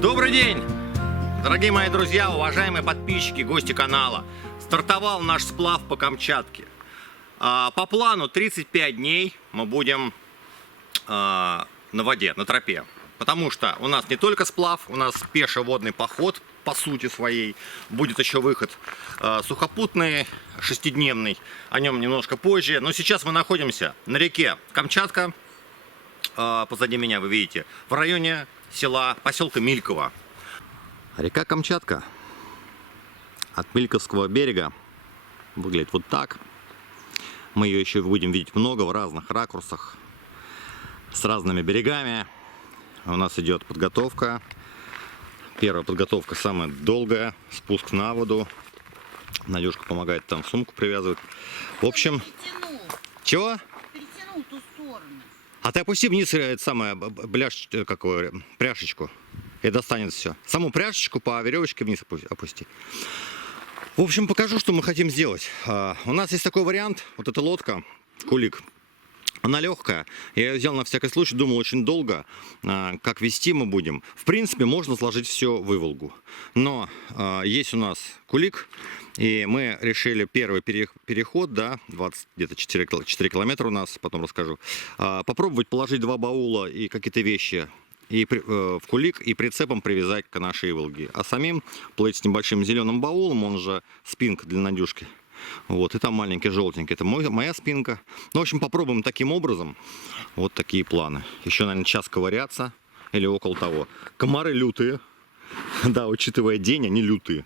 Добрый день, дорогие мои друзья, уважаемые подписчики, гости канала. Стартовал наш сплав по Камчатке. По плану 35 дней мы будем на воде, на тропе. Потому что у нас не только сплав, у нас пешеводный поход по сути своей. Будет еще выход сухопутный, 6-дневный. О нем немножко позже. Но сейчас мы находимся на реке Камчатка. Позади меня вы видите, в районе села, поселка Мильково. Река Камчатка от Мильковского берега выглядит вот так. Мы ее еще будем видеть много в разных ракурсах, с разными берегами. У нас идет подготовка. Первая подготовка самая долгая. Спуск на воду. Надюшка помогает там сумку привязывать. В общем... Чего? Перетянул ту сторону. А ты опусти вниз это самое, пряжечку. И достанет все. Саму пряжечку по веревочке вниз опусти. В общем, покажу, что мы хотим сделать. У нас есть такой вариант. Вот эта лодка, кулик. Она легкая. Я ее взял на всякий случай. Думал очень долго, как вести мы будем. В принципе, можно сложить все в Иволгу. Но есть у нас кулик. И мы решили первый переход, да, где-то 4 километра у нас, потом расскажу. Попробовать положить 2 баула и какие-то вещи в кулик и прицепом привязать к нашей Иволге. А самим плыть с небольшим зеленым баулом, он же спинка для Надюшки. Вот, и там маленький желтенький, это моя спинка. Ну, в общем, попробуем таким образом. Вот такие планы. Еще, наверное, час ковыряться или около того. Комары лютые. Да, учитывая день, они лютые.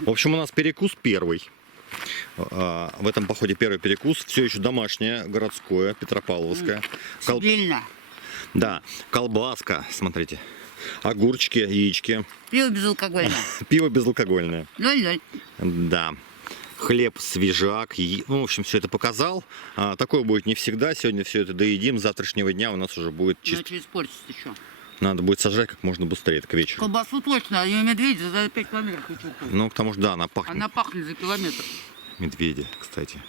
В общем, у нас перекус первый. В этом походе первый перекус. Все еще домашнее, городское, петропавловское. Да, колбаска, смотрите. Огурчики, яички. Пиво безалкогольное. Пиво безалкогольное. 0-0. Да. Хлеб, свежак. Ну, в общем, все это показал. Такое будет не всегда. Сегодня все это доедим. С завтрашнего дня у нас уже будет чисто. Иначе испортится еще. Надо будет сажать как можно быстрее, к вечеру. Колбасу точно, а ее медведя за 5 километров хочу. Ну, потому что, да, она пахнет. Она пахнет за километр. Медведи, кстати.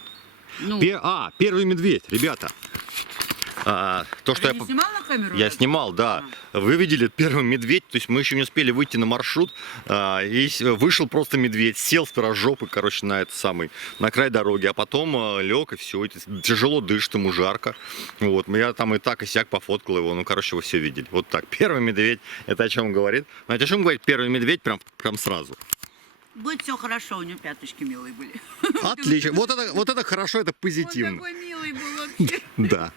Ну. Первый медведь, ребята. То, что Ты не снимал на камеру? Я снимал, да. Вы видели первый медведь, то есть мы еще не успели выйти на маршрут, и вышел просто медведь, сел сперва жопой, короче, на край дороги, а потом лег и все, тяжело дышит, ему жарко. Вот, я там и так и сяк пофоткал его, ну, короче, вы все видели. Вот так, первый медведь, это о чем говорит? Знаете, о чем говорит первый медведь прям сразу? Будет все хорошо, у него пяточки милые были. Отлично, вот это хорошо, это позитивно. Он такой милый был вообще. Да.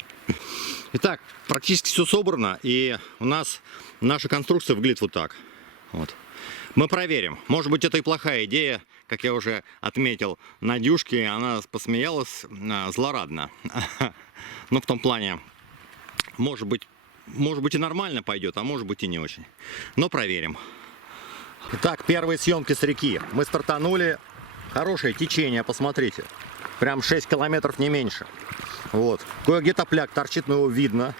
Итак, практически все собрано, и у нас наша конструкция выглядит вот так. Вот. Мы проверим. Может быть, это и плохая идея, как я уже отметил Надюшке, она посмеялась злорадно. Ну, в том плане, может быть и нормально пойдет, а может быть и не очень. Но проверим. Итак, первые съемки с реки. Мы стартанули. Хорошее течение, посмотрите. Прям 6 километров, не меньше. Вот. Кое-где топляк торчит, но его видно.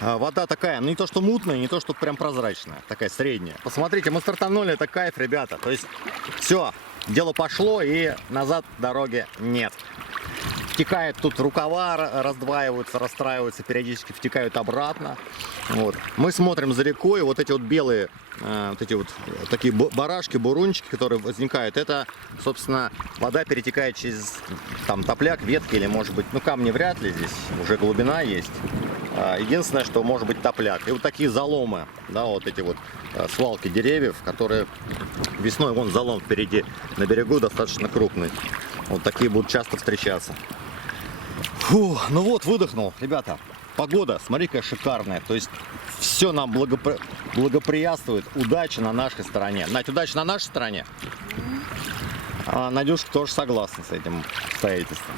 Вода такая, ну не то что мутная, не то что прям прозрачная. Такая средняя. Посмотрите, мы стартанули, это кайф, ребята. То есть все, дело пошло и назад дороги нет. Втекает тут рукава, раздваиваются, расстраиваются, периодически втекают обратно. Вот. Мы смотрим за рекой, вот эти вот белые, вот эти вот такие барашки, бурунчики, которые возникают, это, собственно, вода перетекает через там топляк, ветки или, может быть, ну, камни вряд ли, здесь уже глубина есть. Единственное, что может быть топляк. И вот такие заломы, да, вот эти вот свалки деревьев, которые весной, вон залом впереди на берегу достаточно крупный. Вот такие будут часто встречаться. Фу, ну вот, выдохнул, ребята. Погода, смотри, какая шикарная. То есть все нам благоприятствует. Удача на нашей стороне. Надь, удача на нашей стороне. Надюшка тоже согласна с этим обстоятельством.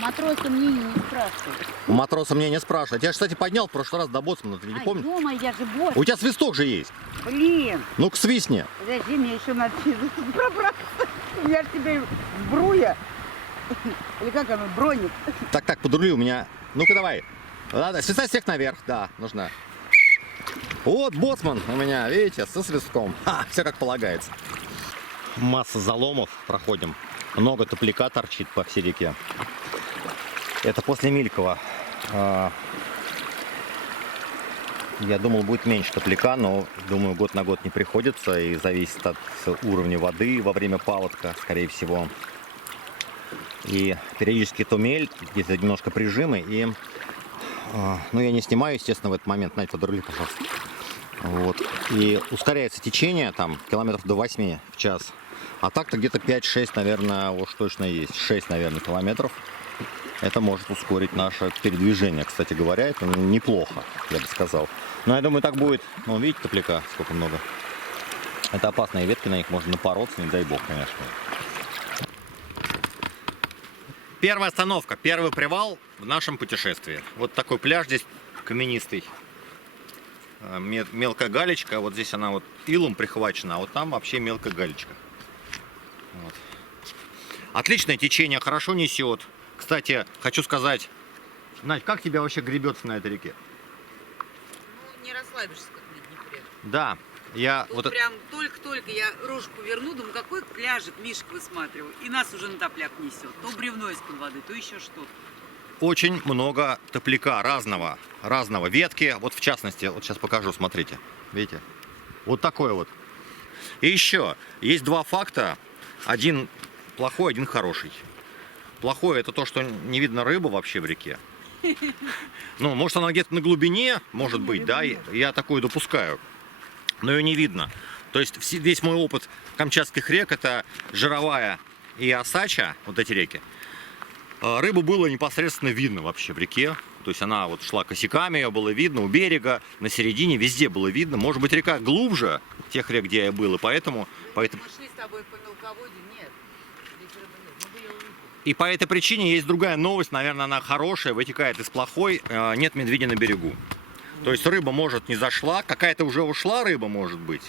Матроса мнение не спрашивают. У матроса мнение спрашивают. Я, кстати, поднял в прошлый раз до боцмана, ты не помнишь? Дома, я же босс. У тебя свисток же есть. Блин. Ну-ка, свистни. Подожди, мне еще надо пробраться. Я же тебе бруя. Или как оно, броник. Так, подрули у меня. Ну-ка, давай. Надо свисать всех наверх. Да, нужно. Вот боцман у меня, видите, со свистком. Все как полагается. Масса заломов проходим. Много топляка торчит по всей реке. Это после Милькова. Я думал, будет меньше топляка, но, думаю, год на год не приходится. И зависит от уровня воды во время паводка, скорее всего. И периодически то мель, где-то немножко прижимы. И, ну, я не снимаю, естественно, в этот момент. Надь, подрули, пожалуйста. Вот. И ускоряется течение, там, километров до 8 в час. А так-то где-то 5-6, наверное, уж точно есть. 6, наверное, километров. Это может ускорить наше передвижение, кстати говоря. Это неплохо, я бы сказал. Но я думаю, так будет. Ну, видите, топляка сколько много. Это опасные ветки, на них можно напороться, не дай бог, конечно. Первая остановка, первый привал в нашем путешествии. Вот такой пляж здесь каменистый. Мелкая галечка, вот здесь она вот илом прихвачена, а вот там вообще мелкая галечка. Вот. Отличное течение, хорошо несет. Кстати, хочу сказать, Надь, как тебя вообще гребется на этой реке? Ну, не расслабишься, как на Днепре. Да, я Тут вот прям только-только я рожку верну, думаю, какой пляжик, Мишек высматриваю. И нас уже на топляк несет. То бревно из-под воды, то еще что-то. очень много топляка разного ветки. Вот в частности, вот сейчас покажу, смотрите, видите, вот такой вот. И еще есть два факта, один плохой, один хороший. Плохое это то, что не видно рыбы вообще в реке. Ну, может она где-то на глубине, может быть, да, я такое допускаю, но ее не видно. То есть весь мой опыт камчатских рек — это Жировая и Осача, вот эти реки. Рыбу было непосредственно видно вообще в реке. То есть она вот шла косяками, ее было видно у берега, на середине, везде было видно. Может быть, река глубже тех рек, где я был, и поэтому... Мы шли с тобой по мелководью, нет. Здесь рыбы нет, мы бы ее увидели. И по этой причине есть другая новость, наверное, она хорошая, вытекает из плохой. Нет медведя на берегу. То есть рыба, может, не зашла, какая-то уже ушла рыба, может быть,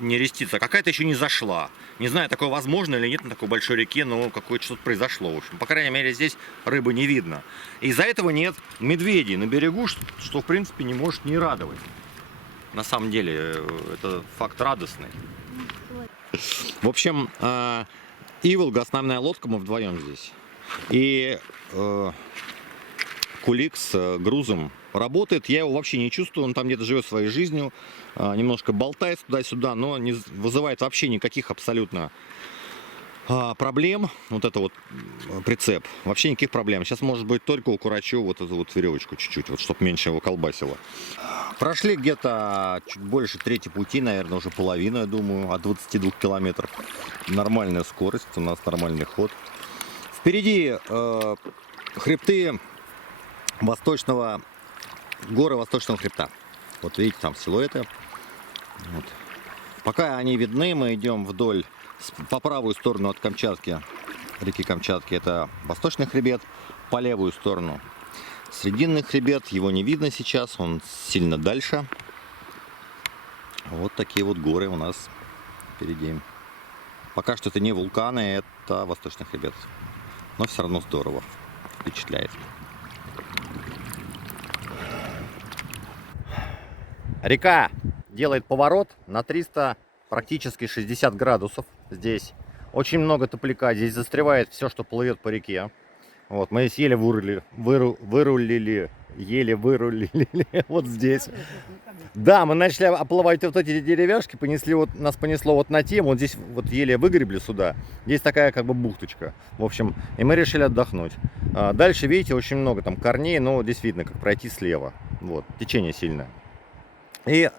не рестится, какая-то еще не зашла. Не знаю, такое возможно или нет на такой большой реке, но какое-то что-то произошло. В общем, по крайней мере, здесь рыбы не видно. Из-за этого нет медведей на берегу, что в принципе не может не радовать. На самом деле, это факт радостный. В общем, Иволга, основная лодка, мы вдвоем здесь. И Кулик с грузом работает. Я его вообще не чувствую, он там где-то живет своей жизнью, немножко болтает туда-сюда, но не вызывает вообще никаких абсолютно проблем. Вот это вот прицеп, вообще никаких проблем. Сейчас, может быть, только укорочу вот эту вот веревочку чуть-чуть, вот, чтобы меньше его колбасило. Прошли где-то чуть больше трети пути, наверное, уже половину, я думаю, от 22 километров. Нормальная скорость, у нас нормальный ход. Впереди хребты горы Восточного хребта. Вот видите, там силуэты. Вот. Пока они видны, мы идем вдоль, по правую сторону от Камчатки, реки Камчатки, это Восточный хребет, по левую сторону Срединный хребет, его не видно сейчас, он сильно дальше. Вот такие вот горы у нас впереди. Пока что это не вулканы, это Восточный хребет, но все равно здорово, впечатляет. Река делает поворот на 300, практически 60 градусов здесь. Очень много топляка, здесь застревает все, что плывет по реке. Вот, мы здесь еле вырулили вот здесь. Да, мы начали оплывать вот эти деревяшки, нас понесло вот на тему, вот здесь вот еле выгребли сюда. Здесь такая как бы бухточка. В общем, и мы решили отдохнуть. Дальше, видите, очень много там корней, но здесь видно, как пройти слева. Вот, течение сильное. И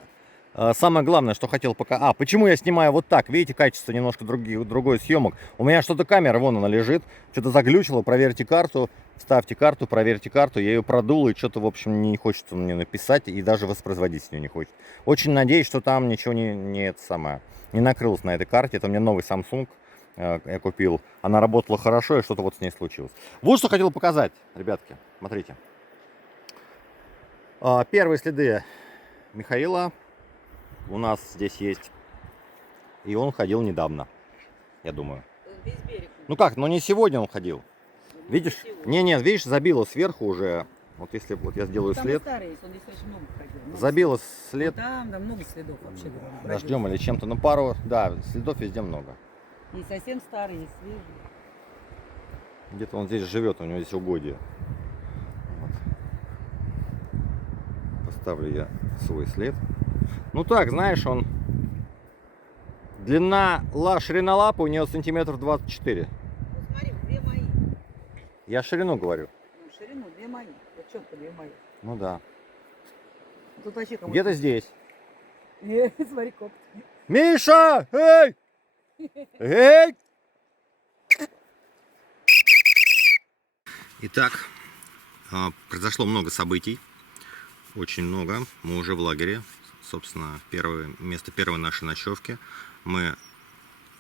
самое главное, что хотел пока... почему я снимаю вот так? Видите, качество немножко другой съемок. У меня что-то камера, вон она лежит. Что-то заглючило, проверьте карту. Вставьте карту, проверьте карту. Я ее продул, и что-то, в общем, не хочется мне написать. И даже воспроизводить с нее не хочет. Очень надеюсь, что там ничего не накрылось на этой карте. Это у меня новый Samsung я купил. Она работала хорошо, и что-то вот с ней случилось. Вот что хотел показать, ребятки. Смотрите. Первые следы Михаила у нас здесь есть. И он ходил недавно, я думаю. Весь берег. Ну как, но не сегодня он ходил. Видишь? Не, видишь, забило сверху уже. Вот если вот я сделаю Там след. старый есть, он здесь очень много ходил. Забило след Там много следов вообще. говоря, дождем или чем-то. Ну пару, да, следов везде много. И совсем старый, и свежий. Где-то он здесь живет, у него здесь угодья. Вот. оставлю я свой след. Ну так, знаешь, он... ширина лапы у нее сантиметров 24. Ну смотри, две мои. Я ширину говорю. Ну, ширину две мои. Вот четко две мои. Ну да. Тут вообще кому-то... Где-то здесь. Смотри, коп. Миша! Эй! Эй! Итак, произошло много событий. Очень много. Мы уже в лагере. Собственно, место первой нашей ночевки. Мы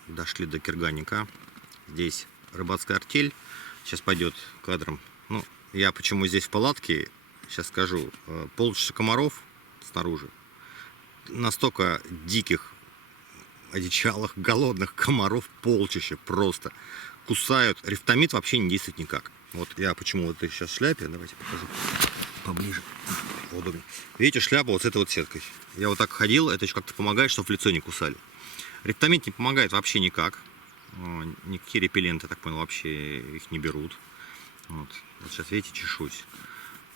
дошли до Кирганника. Здесь рыбацкая артель. Сейчас пойдет кадром. Ну, я почему здесь в палатке, сейчас скажу. Полчаса комаров снаружи. Настолько диких, одичалых, голодных комаров полчища просто. Кусают. Рифтамид вообще не действует никак. Вот я почему вот сейчас в шляпе. Давайте покажу поближе. Удобнее. Видите, шляпа вот с этой вот сеткой. Я вот так ходил, это еще как-то помогает, чтобы в лицо не кусали. Рифтамид не помогает вообще никак. Никакие репелленты, я так понял, вообще их не берут. Вот сейчас, видите, чешусь.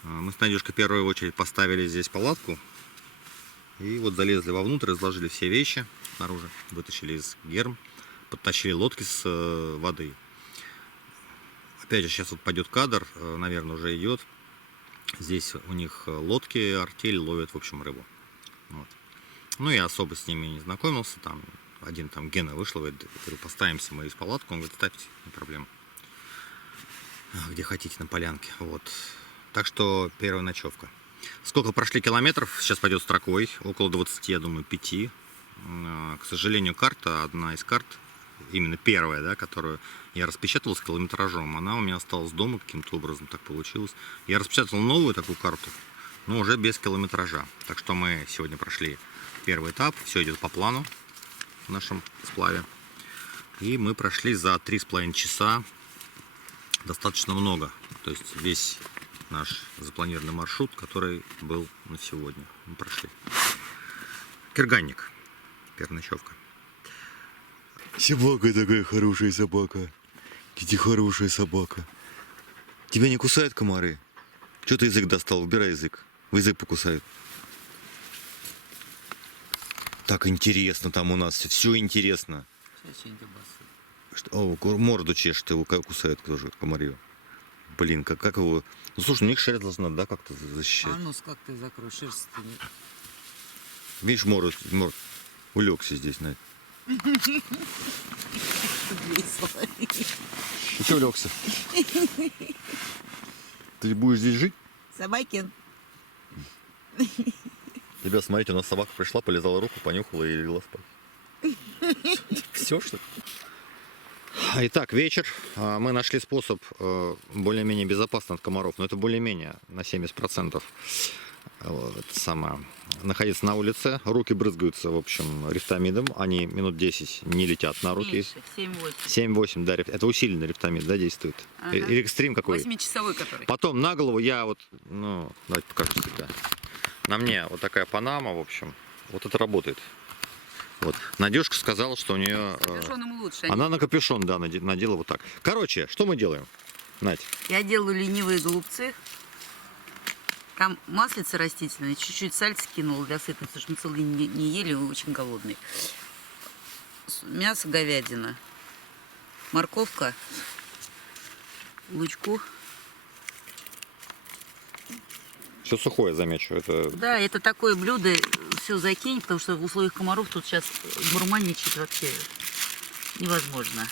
Мы с Надюшкой в первую очередь поставили здесь палатку. И вот залезли вовнутрь, разложили все вещи снаружи. Вытащили из герм. Подтащили лодки с воды. Опять же, сейчас вот пойдет кадр, наверное, уже идет. Здесь у них лодки, артель ловят, в общем, рыбу. Вот. Ну, я особо с ними не знакомился. Там один там Гена вышел, говорит, поставимся мы из палатку. Он говорит, ставьте, не проблема. Где хотите, на полянке. Вот. Так что первая ночевка. Сколько прошли километров, сейчас пойдет строкой. Около 20, я думаю, 5. К сожалению, карта, одна из карт, именно первая, да, которую я распечатал с километражом, она у меня осталась дома каким-то образом, так получилось. Я распечатал новую такую карту, но уже без километража. Так что мы сегодня прошли первый этап, все идет по плану в нашем сплаве. И мы прошли за 3,5 часа достаточно много. То есть весь наш запланированный маршрут, который был на сегодня, мы прошли. Кирганник, первая ночевка. Собака такая хорошая собака. Кити хорошая собака. Тебя не кусают комары? Что ты язык достал? Убирай язык. В язык покусают. Так интересно там у нас. Все интересно. О, морду чешет, его кусают тоже комарье. Блин, как его... Ну слушай, у них шерсть должна, да, как-то защищать. А нос как ты закроешь, шерсть-то нет. Видишь, морд улегся здесь, Надь. Ты что улегся? Ты будешь здесь жить? Собакин. Ребят, смотрите, у нас собака пришла, полезала руку, понюхала и легла спать. Все, что ли? Итак, вечер. Мы нашли способ более-менее безопасно от комаров, но это более-менее на 70%. Находиться на улице, руки брызгаются, в общем, рифтамидом, они минут 10 не летят на руки. 7-8, да, это усиленный рифтамид, да, действует. Ага. Или экстрим какой. 8-часовой который. Потом на голову я вот, ну, давайте покажу себя. На мне вот такая панама, в общем, вот это работает. Вот. Надюшка сказала, что у нее... Капюшоном лучше. Она на капюшон, да, надела вот так. Короче, что мы делаем, Надь? Я делаю ленивые голубцы. Там маслица растительное, чуть-чуть сальца кинула для сытности, потому что мы целый день не ели, очень голодные. Мясо, говядина, морковка, лучку. Все сухое, замечу. Это... Да, это такое блюдо, все закинь, потому что в условиях комаров тут сейчас гурманничать вообще невозможно.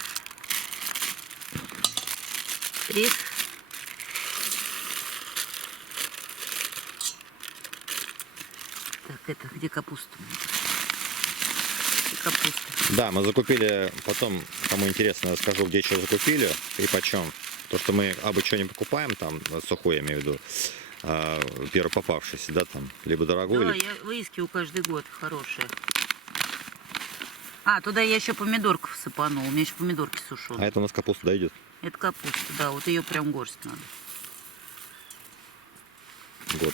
Рис. Так, это где капуста? Где капуста? Да, мы закупили, потом, кому интересно, я скажу, где что закупили и почем. То, что мы абы что не покупаем, там, сухое, я имею в виду, первый попавшийся, да, там, либо дорогой, Да, либо... я выискиваю каждый год, хорошие. А, туда я еще помидорков сыпанула, у меня еще помидорки А сушеные. это у нас капуста дойдет. Это капуста, да, вот ее прям горсть надо. Год.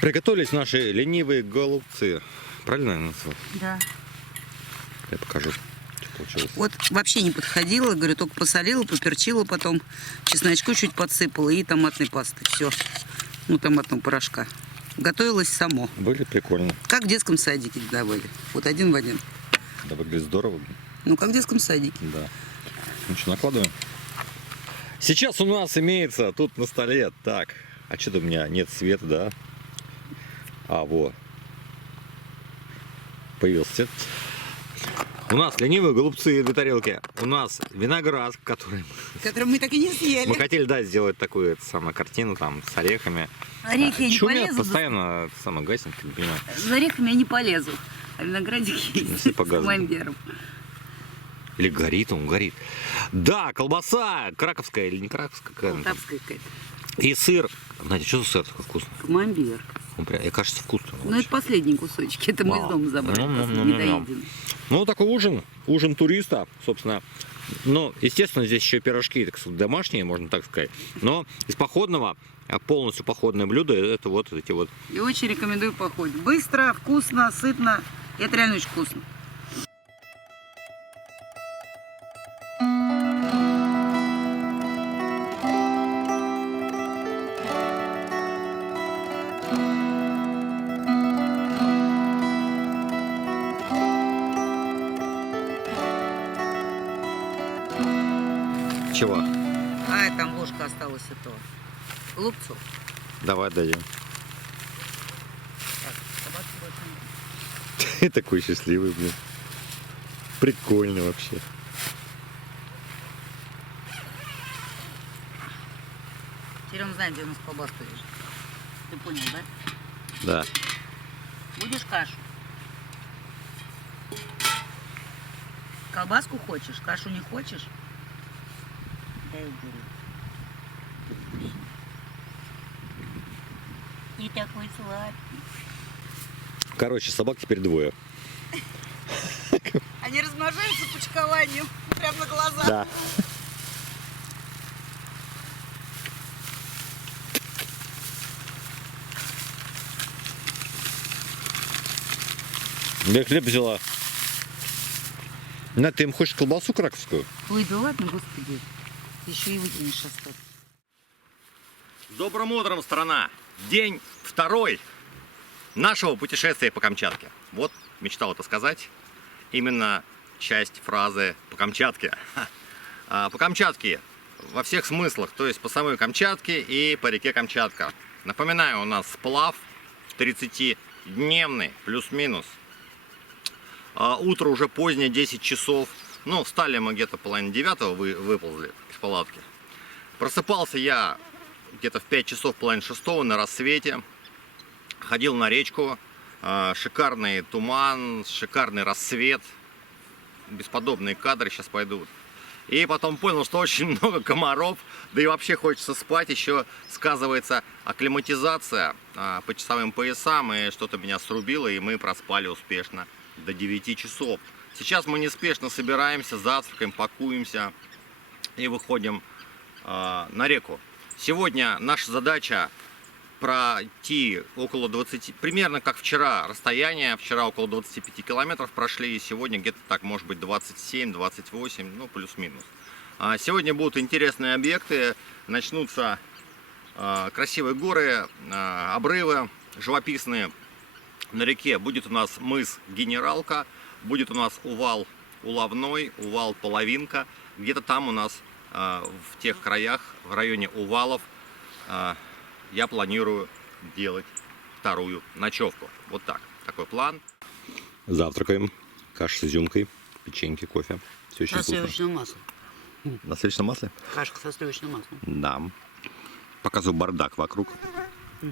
Приготовились наши ленивые голубцы. Правильно я назвал? Да. Я покажу, что получилось. Вот вообще не подходила, говорю, только посолила, поперчила, потом чесночку чуть подсыпала и томатной пасты. Все. ну, томатного порошка. Готовилось само. Были прикольно. Как в детском садике давали. Вот один в один. Да, выглядит здорово. Ну, как в детском садике. Да. Ну что, накладываем? Сейчас у нас имеется тут на столе. Так, а что-то у меня нет света, да? А, вот. Появился свет. У нас ленивые голубцы, 2 тарелки. У нас виноград, который Который мы так и не съели. мы хотели, да, сделать такую самую картину там с орехами. Орехи я не Чё у меня полезу. постоянно самое гаснет, не понимаю. За орехами я не полезу. А виноградик есть Если с погазано. камамбером. Или горит он, горит. Да, колбаса краковская или не краковская. какая она там. Полтавская какая-то. И сыр. Знаете, что за сыр такой вкусный? Камамбер. Он прям, мне кажется, вкусный. Ну, это последние кусочки. Это мы из Вау. дома забрали. Ну-ну-ну-ну-ну. Недоеденные. Ну, такой ужин. Ужин туриста, собственно. Ну, естественно, здесь еще пирожки, так сказать, домашние, можно так сказать. Но из походного, полностью походное блюдо, это вот эти вот. И очень рекомендую походить. Быстро, вкусно, сытно. И это реально очень вкусно. Чего? А, там ложка осталась этого. Голубцов. Давай дадим. Так, собаки больше нет. Ты такой счастливый, блин. Прикольно вообще. Теперь он знает, где у нас колбаска лежит. Ты понял, да? Да. Будешь кашу? Колбаску хочешь? Кашу не хочешь? Дай уберу. И такой сладкий. Короче, собак теперь 2. Они размножаются почкованием прямо на глазах. Да. Я хлеб взяла. На, ты им хочешь колбасу краковскую? Ой, да ладно, господи. Еще и выкинешь остаток. С добрым утром, страна! День 2 нашего путешествия по Камчатке. Вот, мечтал это сказать. Именно часть фразы по Камчатке. По Камчатке во всех смыслах, то есть по самой Камчатке и по реке Камчатка. Напоминаю, у нас сплав 30-дневный, плюс-минус. Утро уже позднее, 10 часов. Ну, встали мы где-то 8:30, выползли из палатки. Просыпался я где-то в 5 часов, 5:30 на рассвете. Ходил на речку. Шикарный туман, шикарный рассвет. Бесподобные кадры сейчас пойдут. И потом понял, что очень много комаров. Да и вообще хочется спать. Еще сказывается акклиматизация по часовым поясам. И что-то меня срубило, и мы проспали успешно до 9 часов. Сейчас мы неспешно собираемся, завтракаем, пакуемся и выходим на реку. Сегодня наша задача пройти около 20, примерно как вчера расстояние. Вчера около 25 километров прошли, и сегодня где-то так, может быть, 27-28, ну, плюс-минус. Сегодня будут интересные объекты, начнутся красивые горы, обрывы живописные на реке. Будет у нас мыс Генералка, будет у нас увал Уловной, увал Половинка. Где-то там у нас в тех краях, в районе увалов, я планирую делать 2-ю ночевку. Вот так. Такой план. Завтракаем. Каша с изюмкой, печеньки, кофе. Все очень Со вкусно. сливочным маслом. На сливочном масле? Кашка со сливочным маслом. Да. Показываю бардак вокруг.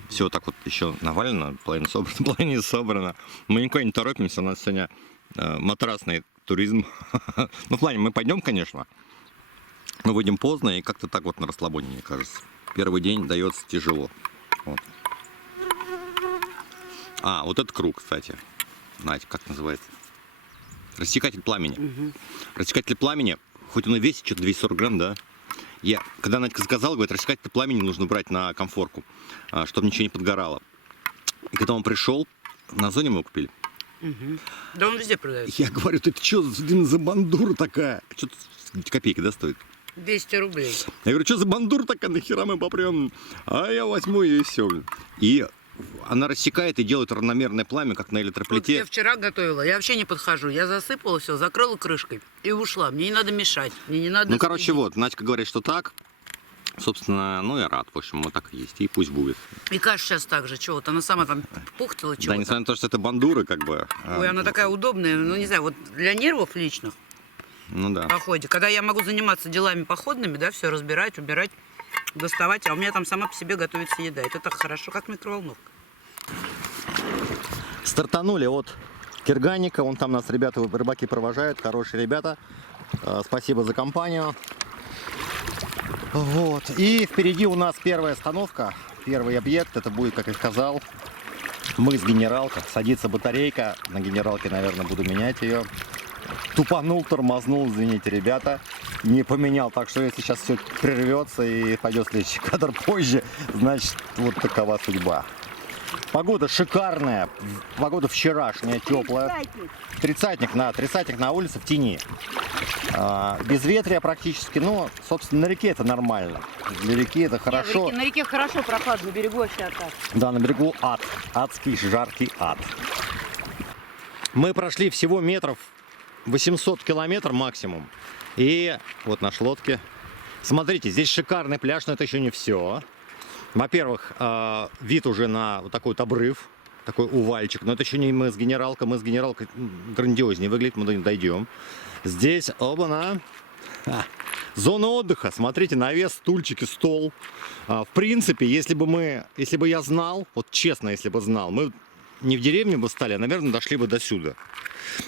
Все так вот еще навалено, половина собрана, половина не собрана. Мы никуда не торопимся, у нас сегодня матрасный туризм. Ну, в плане, мы пойдем, конечно. Мы выйдем поздно и как-то так вот на расслабоне, мне кажется. Первый день дается тяжело. Вот. Вот этот круг, кстати. Знаете, как называется? Рассекатель пламени. Угу. Рассекатель пламени, хоть он и весит что-то 240 грамм, да? Когда Надька сказала, говорит, рассекатель пламени нужно брать на комфорку, чтобы ничего не подгорало. И когда он пришел, на Озоне мы его купили. Угу. Да он везде продается. Я говорю, это что за бандура такая? Что-то копейки, да, стоит? 200 рублей. Я говорю, что за бандура такая, нахера мы попрем? А я возьму ее и все. И она рассекает и делает равномерное пламя, как на Вот электроплите. я вчера готовила, я вообще не подхожу. Я засыпала все, закрыла крышкой и ушла. Мне не надо мешать, мне не надо... Ну, короче, следить. вот, Надька говорит, что так. Собственно, ну, я рад. В общем, вот так и есть. И пусть будет. И Каша сейчас так же, что вот она сама там пухтила, Да, чего-то. несмотря на то, что это бандура, как бы. Ой, она такая удобная, ну не знаю, вот для нервов личных Ну да. в походе. Когда я могу заниматься делами походными, да, все разбирать, убирать, доставать, а у меня там сама по себе готовится еда. Это так хорошо, как микроволновка. Стартанули от Кирганника. Вон там нас ребята, рыбаки провожают. Хорошие ребята. Спасибо за компанию. Вот. И впереди у нас первая остановка. Первый объект. Это будет, как я сказал, мыс Генералка. Садится батарейка. На Генералке, наверное, буду менять ее. Тупанул, тормознул, извините, ребята. Не поменял. Так что если сейчас все прервется и пойдет следующий кадр позже, значит, вот такова судьба. Погода шикарная. Погода вчерашняя, теплая. Тридцатник на улице в тени. Безветрие практически. Но, собственно, на реке это нормально. Для реки это хорошо. На реке хорошо прохладно, на берегу вообще так. Да, на берегу ад. Адский, жаркий ад. Мы прошли всего метров 800 километров максимум. И вот наш лодке. Смотрите, здесь шикарный пляж, но это еще не все. Во-первых, вид уже на вот такой вот обрыв, такой увальчик. Но это еще не мыс Генералка. Мыс Генералка грандиознее выглядит, мы до него дойдем. Здесь, оба-на, зона отдыха. Смотрите, навес, стульчики, стол. В принципе, если бы я знал, вот честно, если бы знал, мы не в деревне бы стали, а, наверное, дошли бы до сюда.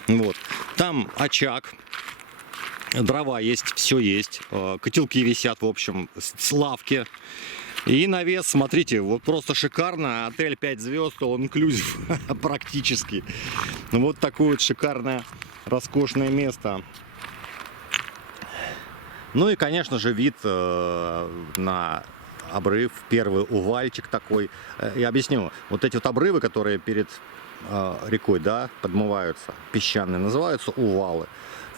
Вот. Там очаг. Дрова есть, все есть. Котелки висят, в общем, с лавки. И навес, смотрите, вот просто шикарно. Отель 5 звезд, он инклюзив практически. Вот такое вот шикарное, роскошное место. Ну и, конечно же, вид на обрыв. Первый увальчик такой. Я объясню. Вот эти вот обрывы, которые перед рекой, да, подмываются, песчаные, называются увалы.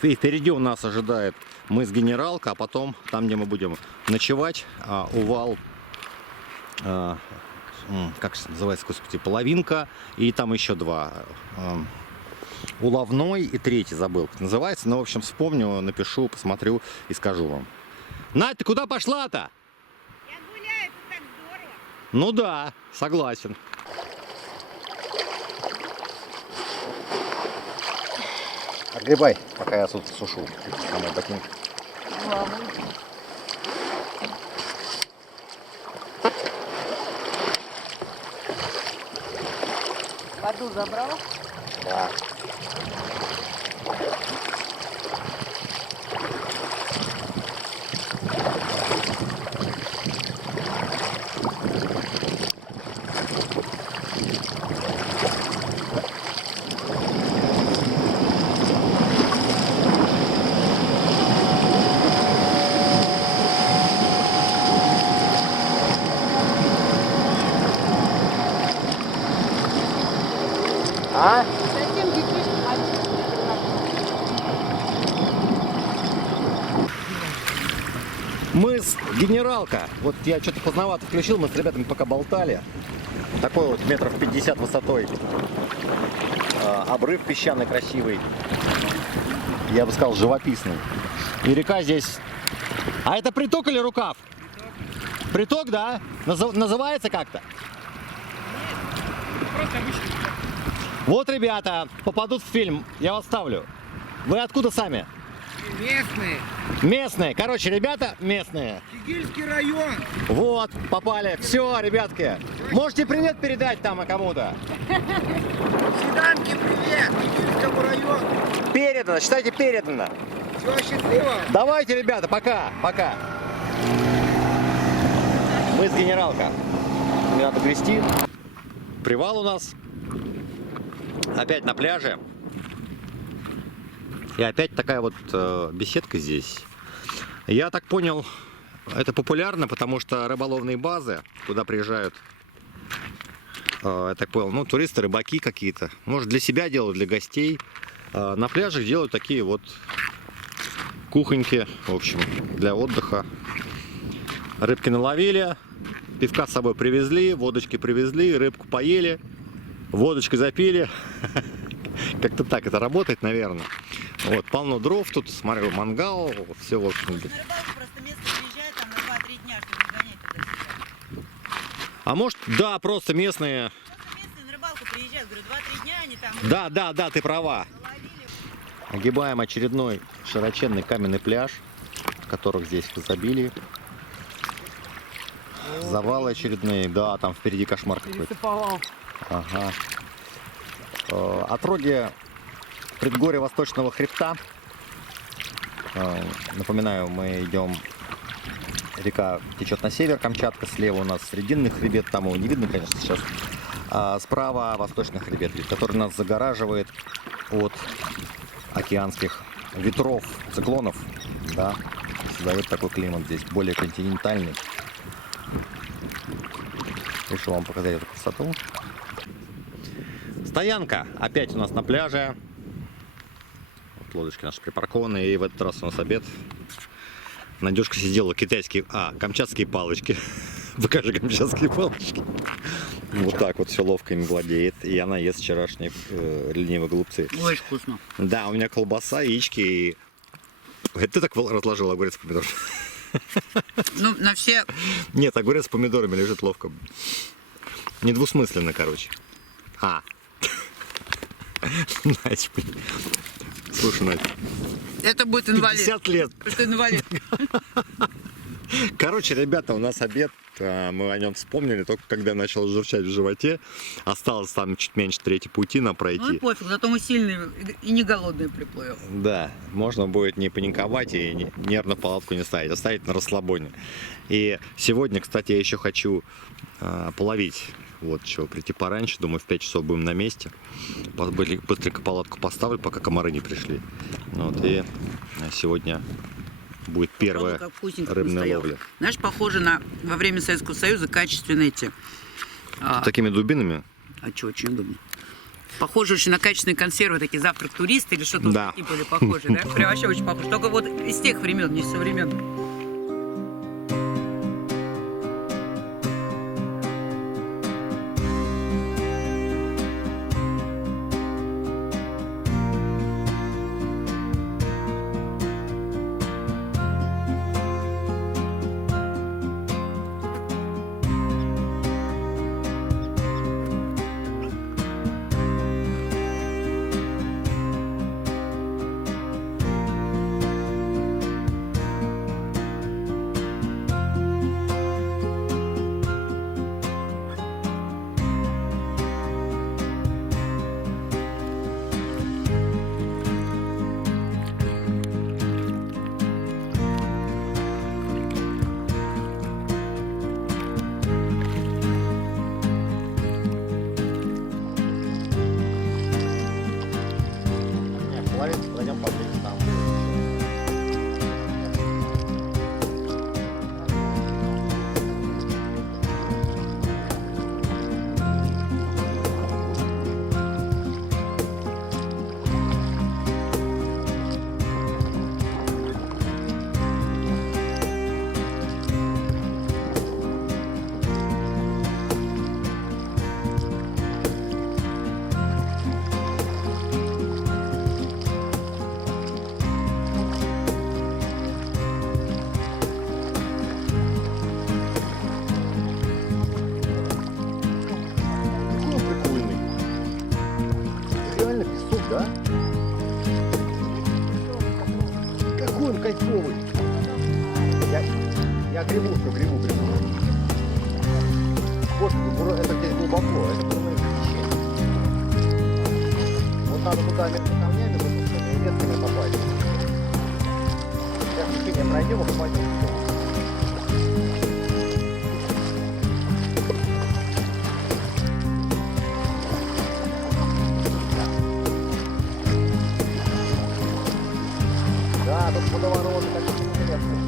И впереди у нас ожидает мыс Генералка, а потом, там, где мы будем ночевать, увал, как называется, господи, Половинка, и там еще два. Уловной и третий забыл, как называется. Ну, в общем, вспомню, напишу, посмотрю и скажу вам. Надь, ты куда пошла-то? Я гуляю, это так здорово. Ну да, согласен. Отгребай, пока я тут сушу самые ботинки. Воду забрал? Да. А? Затем детишки мальчики. Мыс Генералка. Вот я что-то поздновато включил, мы с ребятами пока болтали. Такой вот метров 50 высотой. Обрыв песчаный красивый. Я бы сказал, живописный. И река здесь... А это приток или рукав? Приток, да? Называется как-то? Вот ребята попадут в фильм. Я вас ставлю. Вы откуда сами? Местные. Местные. Короче, ребята местные. Тигильский район. Вот, попали. Все, ребятки. Можете привет передать там кому-то. Седанки, привет. Тигильскому району. Передано, считайте, передано. Все, счастливо. Давайте, ребята, пока, пока. Мы с Генералка. Мне надо грести. Привал у нас. Опять на пляже. И опять такая вот беседка здесь. Я так понял, это популярно, потому что рыболовные базы, куда приезжают, я так понял, ну, туристы, рыбаки какие-то, может, для себя делают, для гостей, на пляжах делают такие вот кухоньки, в общем, для отдыха. Рыбки наловили, пивка с собой привезли, водочки привезли, рыбку поели, водочкой запили. Как-то так это работает, наверное. Вот, полно дров тут, смотрю, мангал, все, в общем. На рыбалку просто место приезжает там на 2-3 дня, чтобы не гонять туда-сюда. А может, да, просто местные. Просто местные на рыбалку приезжают, говорю, 2-3 дня они там Да, ты права. наловили. Огибаем очередной широченный каменный пляж, которых здесь в изобилии. Завалы очередные, да, там впереди кошмар какой-то. Ага. Отроги предгорья Восточного хребта. Напоминаю, мы идем, река течет на север, Камчатка, слева у нас Срединный хребет, там его не видно, конечно, сейчас. А справа Восточный хребет, который нас загораживает от океанских ветров, циклонов, да, создает такой климат здесь, более континентальный. Решил вам показать эту красоту. Стоянка опять у нас на пляже. Вот лодочки наши припаркованы. И в этот раз у нас обед. Надюшка сидела китайские, камчатские палочки. Покажи камчатские палочки. Вот так вот все ловко им владеет. И она ест вчерашние ленивые голубцы. Очень вкусно. Да, у меня колбаса, яички и... Это ты так разложил огурец с помидором? Ну, на все... Нет, огурец с помидорами лежит ловко. Недвусмысленно, короче. Надь, слушай, Надь. Это будет инвалид. 50 лет. Это инвалид. Короче, ребята, у нас обед. Мы о нем вспомнили только когда начал журчать в животе. Осталось там чуть меньше трети путина Ну и пройти. пофиг, зато мы сильные и не голодные приплывем. Да, можно будет не паниковать и нервно палатку не ставить, оставить на расслабоне. И сегодня, кстати, я еще хочу половить. Вот чего, прийти пораньше, думаю, в 5 часов будем на месте. Быстренько палатку поставлю, пока комары не пришли. Вот, и сегодня будет первая Попробуй, как вкусненько рыбная настоял. ловля. Знаешь, похоже на во время Советского Союза качественные эти. С такими дубинами? А что, очень удобно. Похоже очень на качественные консервы, такие завтрак туриста или что-то Да. вот такие были похожи, да? Прям вообще очень похоже. Только вот из тех времен, не современных. Пойдем поближе там. Да? Какой он кайфовый. Я гребу. Вот, это здесь глубоко, это было течение. Вот надо туда между камнями выпустить и ветками попасть. Сейчас течение пройдем, и попадем. Да, тут водовороты такие интересные.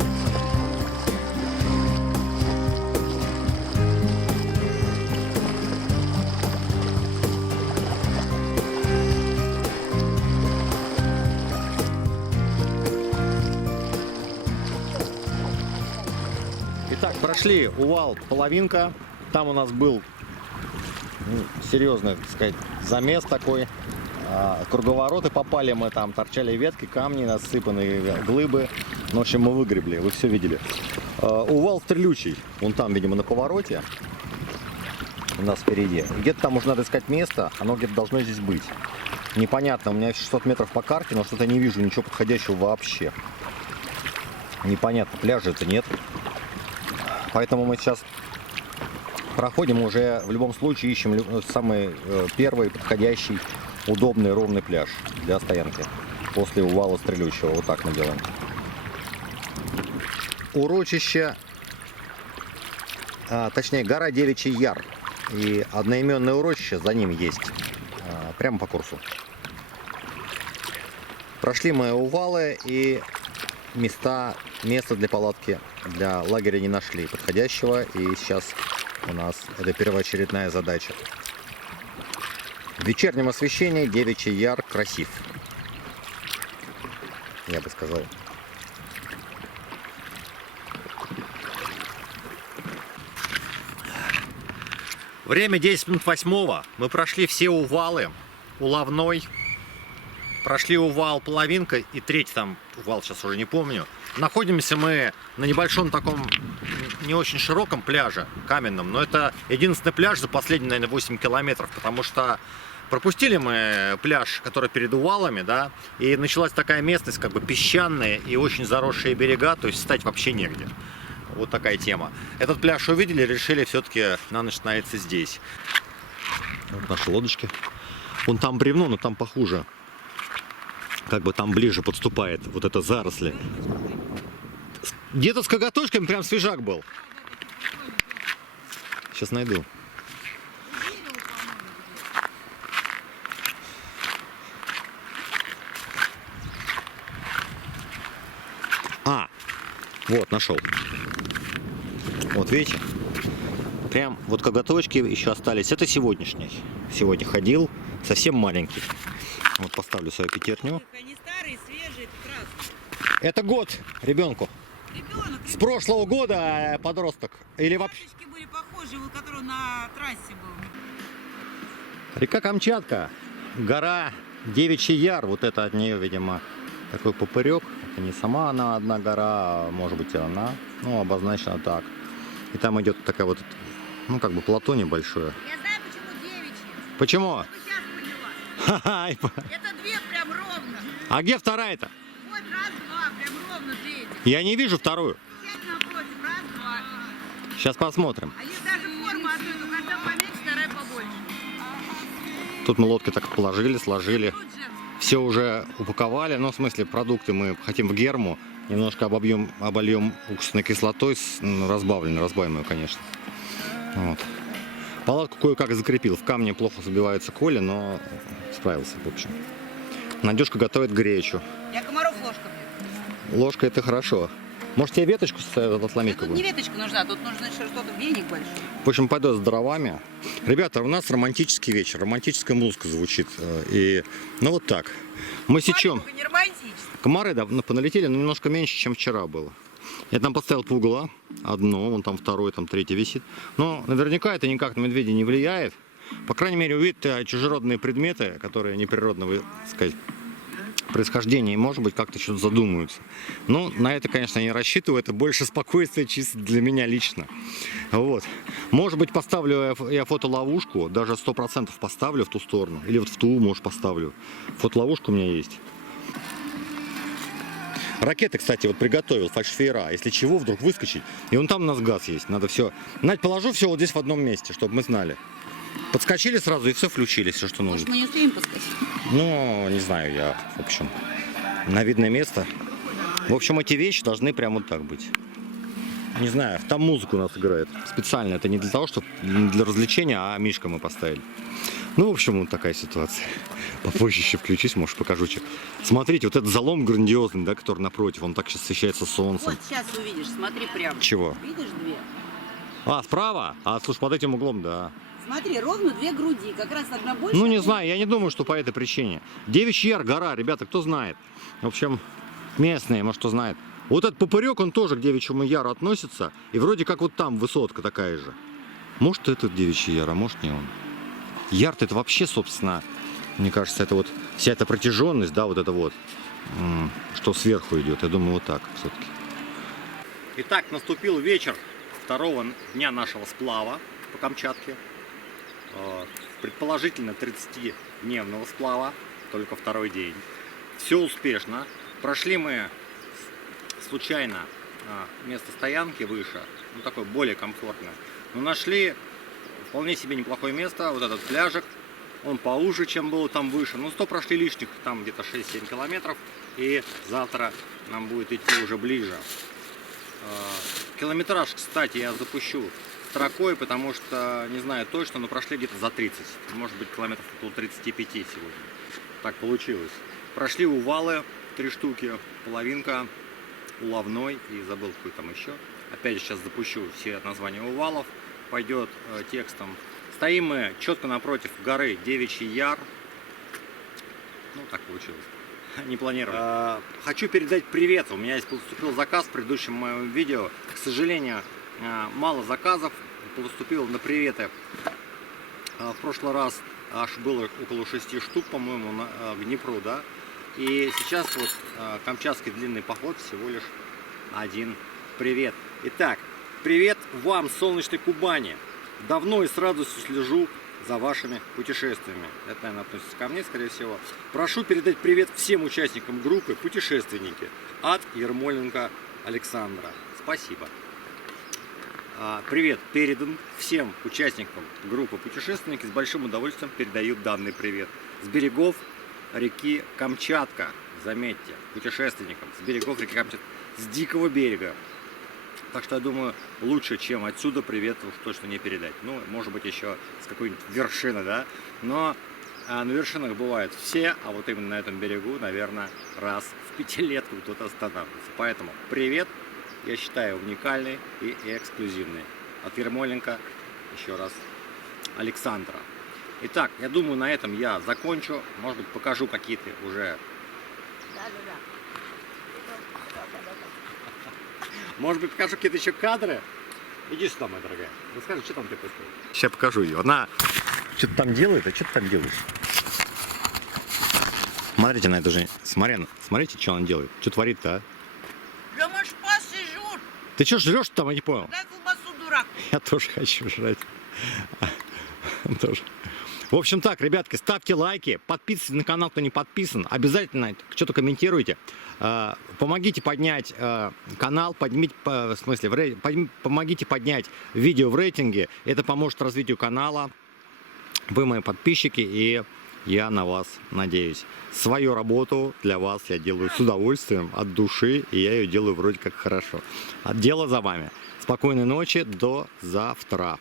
Прошли увал половинка. Там у нас был серьезный, так сказать, замес такой. Круговороты попали мы, там торчали ветки, камни, насыпанные глыбы. Ну, в общем, мы выгребли, вы все видели. Увал стрелючий. Вон там, видимо, на повороте. У нас впереди. Где-то там уже надо искать место. Оно где-то должно здесь быть. Непонятно. У меня 600 метров по карте, но что-то не вижу ничего подходящего вообще. Непонятно. Пляжа-то нет. Поэтому мы сейчас проходим уже в любом случае, ищем самый первый подходящий, удобный, ровный пляж для стоянки. После увала стрелючего. Вот так мы делаем. Урочище, точнее гора Девичий Яр. И одноименное урочище за ним есть. Прямо по курсу. Прошли мы увалы и место для палатки, для лагеря не нашли подходящего. И сейчас у нас это первоочередная задача. В вечернем освещении Девичий Яр красив. Я бы сказал. Время 10 минут 8. Мы прошли все увалы. Уловной. Прошли увал половинка и третий там увал, сейчас уже не помню. Находимся мы на небольшом таком, не очень широком пляже, каменном. Но это единственный пляж за последние, наверное, 8 километров. Потому что пропустили мы пляж, который перед увалами, да. И началась такая местность, как бы песчаная и очень заросшие берега. То есть встать вообще негде. Вот такая тема. Этот пляж увидели, решили все-таки на ночь остановиться здесь. Вот наши лодочки. Вон там бревно, но там похуже. Как бы там ближе подступает вот это заросли. Где-то с коготочками прям свежак был. Сейчас найду. Вот, нашел. Вот, видите? Прям вот коготочки еще остались. Это сегодняшний. Сегодня ходил. Совсем маленький. Вот поставлю свою пятерню. Они старые, свежие, прекрасные. Это год ребенку. Ребенок. С прошлого года подросток. Или вообще. Карточки были похожи, вот который на трассе был. Река Камчатка. Гора Девичий Яр. Вот это от нее, видимо, такой пупырек. Это не сама она одна гора, а может быть и она. Ну, обозначена так. И там идет такая вот, ну, как бы плато небольшое. Я знаю, почему девичьи. Почему? Сейчас поняла. Это две прям ровно. А где вторая-то? Вот раз, два, прям ровно две эти. Я не вижу вторую. Сядь напротив, раз, два. Сейчас посмотрим. А есть даже форма одной, только одна поменьше, вторая побольше. Тут мы лодки так положили, сложили. Тут женская. Все уже упаковали. Ну, в смысле, продукты мы хотим в герму. Немножко обольем уксусной кислотой, разбавим ее, конечно. Вот. Палатку кое-как закрепил. В камне плохо забиваются коли, но справился, в общем. Надежка готовит гречу. Я комаров ложками. Ложка — это хорошо. Может, тебе веточку отломить? Тут не веточка нужна, тут нужно что-то, веник большой. В общем, пойду с дровами. Ребята, у нас романтический вечер. Романтическая музыка звучит. И, ну, вот так. Мы сечем. Только не романтично. Комары давно поналетели, но немножко меньше, чем вчера было. Я там поставил пугало. Одно, вон там второе, там третье висит. Но наверняка это никак на медведя не влияет. По крайней мере, увидят чужеродные предметы, которые неприродного, так сказать, происхождения, и, может быть, как-то что-то задумаются. Но на это, конечно, я не рассчитываю. Это больше спокойствия чисто для меня лично. Вот. Может быть, поставлю я фотоловушку, даже 100% поставлю в ту сторону. Или вот в ту, может, поставлю. Фотоловушка у меня есть. Ракеты, кстати, вот приготовил, фальшфейера. Если чего, вдруг выскочить. И вон там у нас газ есть. Надо все. Надь, положу все вот здесь в одном месте, чтобы мы знали. Подскочили сразу и все включили, все, что Может, нужно. мы не успеем подскочить? Ну, не знаю, я, в общем, на видное место. В общем, эти вещи должны прям вот так быть. Не знаю, там музыку у нас играет. Специально, это не для того, чтобы для развлечения, а мишка мы поставили. Ну, в общем, вот такая ситуация. Попозже еще включусь, может, покажу. Смотрите, вот этот залом грандиозный, да, который напротив, он так сейчас освещается солнцем. Вот сейчас увидишь, смотри прямо. Чего? Видишь две? А, справа? А, слушай, под этим углом, да. Смотри, ровно две груди, как раз одна больше. Ну, не знаю, я не думаю, что по этой причине. Девичий Яр, гора, ребята, кто знает? В общем, местные, может, кто знает. Вот этот поперек, он тоже к Девичьему Яру относится. И вроде как вот там высотка такая же. Может, это Девичий Яр, а может, не он. Яр-то это вообще, собственно, мне кажется, это вот вся эта протяженность, да, вот это вот, что сверху идет. Я думаю, вот так все-таки. Итак, наступил вечер второго дня нашего сплава по Камчатке. Предположительно 30-дневного сплава, только второй день. Все успешно. Прошли мы случайно место стоянки выше, ну такое более комфортное. Но нашли вполне себе неплохое место, вот этот пляжик. Он поуже, чем было там выше. Ну 100 прошли лишних, там где-то 6-7 километров. И завтра нам будет идти уже ближе. Километраж, кстати, я запущу строкой, потому что не знаю точно, но прошли где-то за 30. Может быть, километров около 35 сегодня. Так получилось. Прошли увалы 3 штуки, половинка, уловной и забыл какой там еще. Опять же сейчас запущу все названия увалов. Пойдет текстом. Стоим мы четко напротив горы Девичий Яр. Ну, так получилось. Не планировал. Хочу передать привет. У меня поступил заказ в предыдущем моем видео. К сожалению, мало заказов. Поступило на приветы. В прошлый раз аж было около 6 штук, по-моему, к Днепру, да. И сейчас вот камчатский длинный поход всего лишь один привет. Итак, привет вам, солнечной Кубани. Давно и с радостью слежу за вашими путешествиями. Это, наверное, относится ко мне, скорее всего. Прошу передать привет всем участникам группы «Путешественники» от Ермоленко Александра. Спасибо. Привет передан всем участникам группы «Путешественники». С большим удовольствием передаю данный привет. С берегов реки Камчатка. Заметьте, путешественникам. С берегов реки Камчатка. С дикого берега. Так что я думаю, лучше, чем отсюда привет уж точно не передать. Ну, может быть, еще с какой-нибудь вершины, да. Но на вершинах бывают все, а вот именно на этом берегу, наверное, раз в пятилетку кто-то останавливается. Поэтому привет, я считаю, уникальный и эксклюзивный. От Ермоленко, еще раз, Александра. Итак, я думаю, на этом я закончу. Может быть, покажу какие-то уже... Может быть, покажу какие-то еще кадры. Иди сюда, моя дорогая. Расскажи, что там ты происходит. Сейчас покажу ее. Она что-то там делает, а что ты там делаешь? Смотрите на эту женщину. Смотрите, что она делает. Что творит-то, а? Да мы шпасы жрут. Ты что жрешь там, я не понял. Дай колбасу, дурак. Я тоже хочу жрать. Тоже. В общем так, ребятки, ставьте лайки, подписывайтесь на канал, кто не подписан. Обязательно что-то комментируйте. Помогите поднять канал, помогите поднять видео в рейтинге. Это поможет развитию канала. Вы мои подписчики, и я на вас надеюсь. Свою работу для вас я делаю с удовольствием, от души, и я ее делаю вроде как хорошо. Дело за вами. Спокойной ночи, до завтра.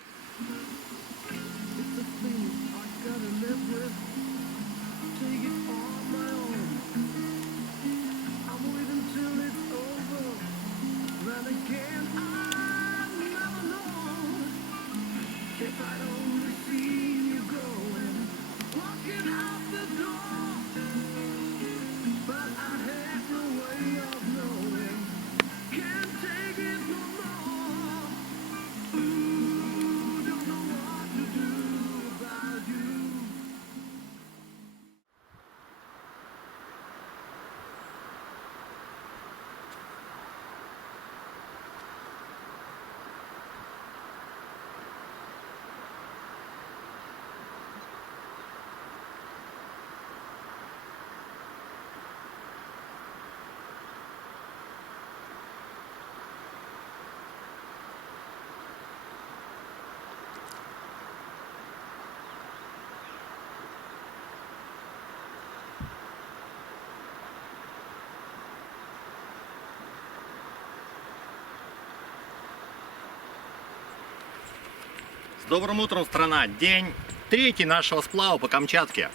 Добрым утром, страна! День 3 нашего сплава по Камчатке.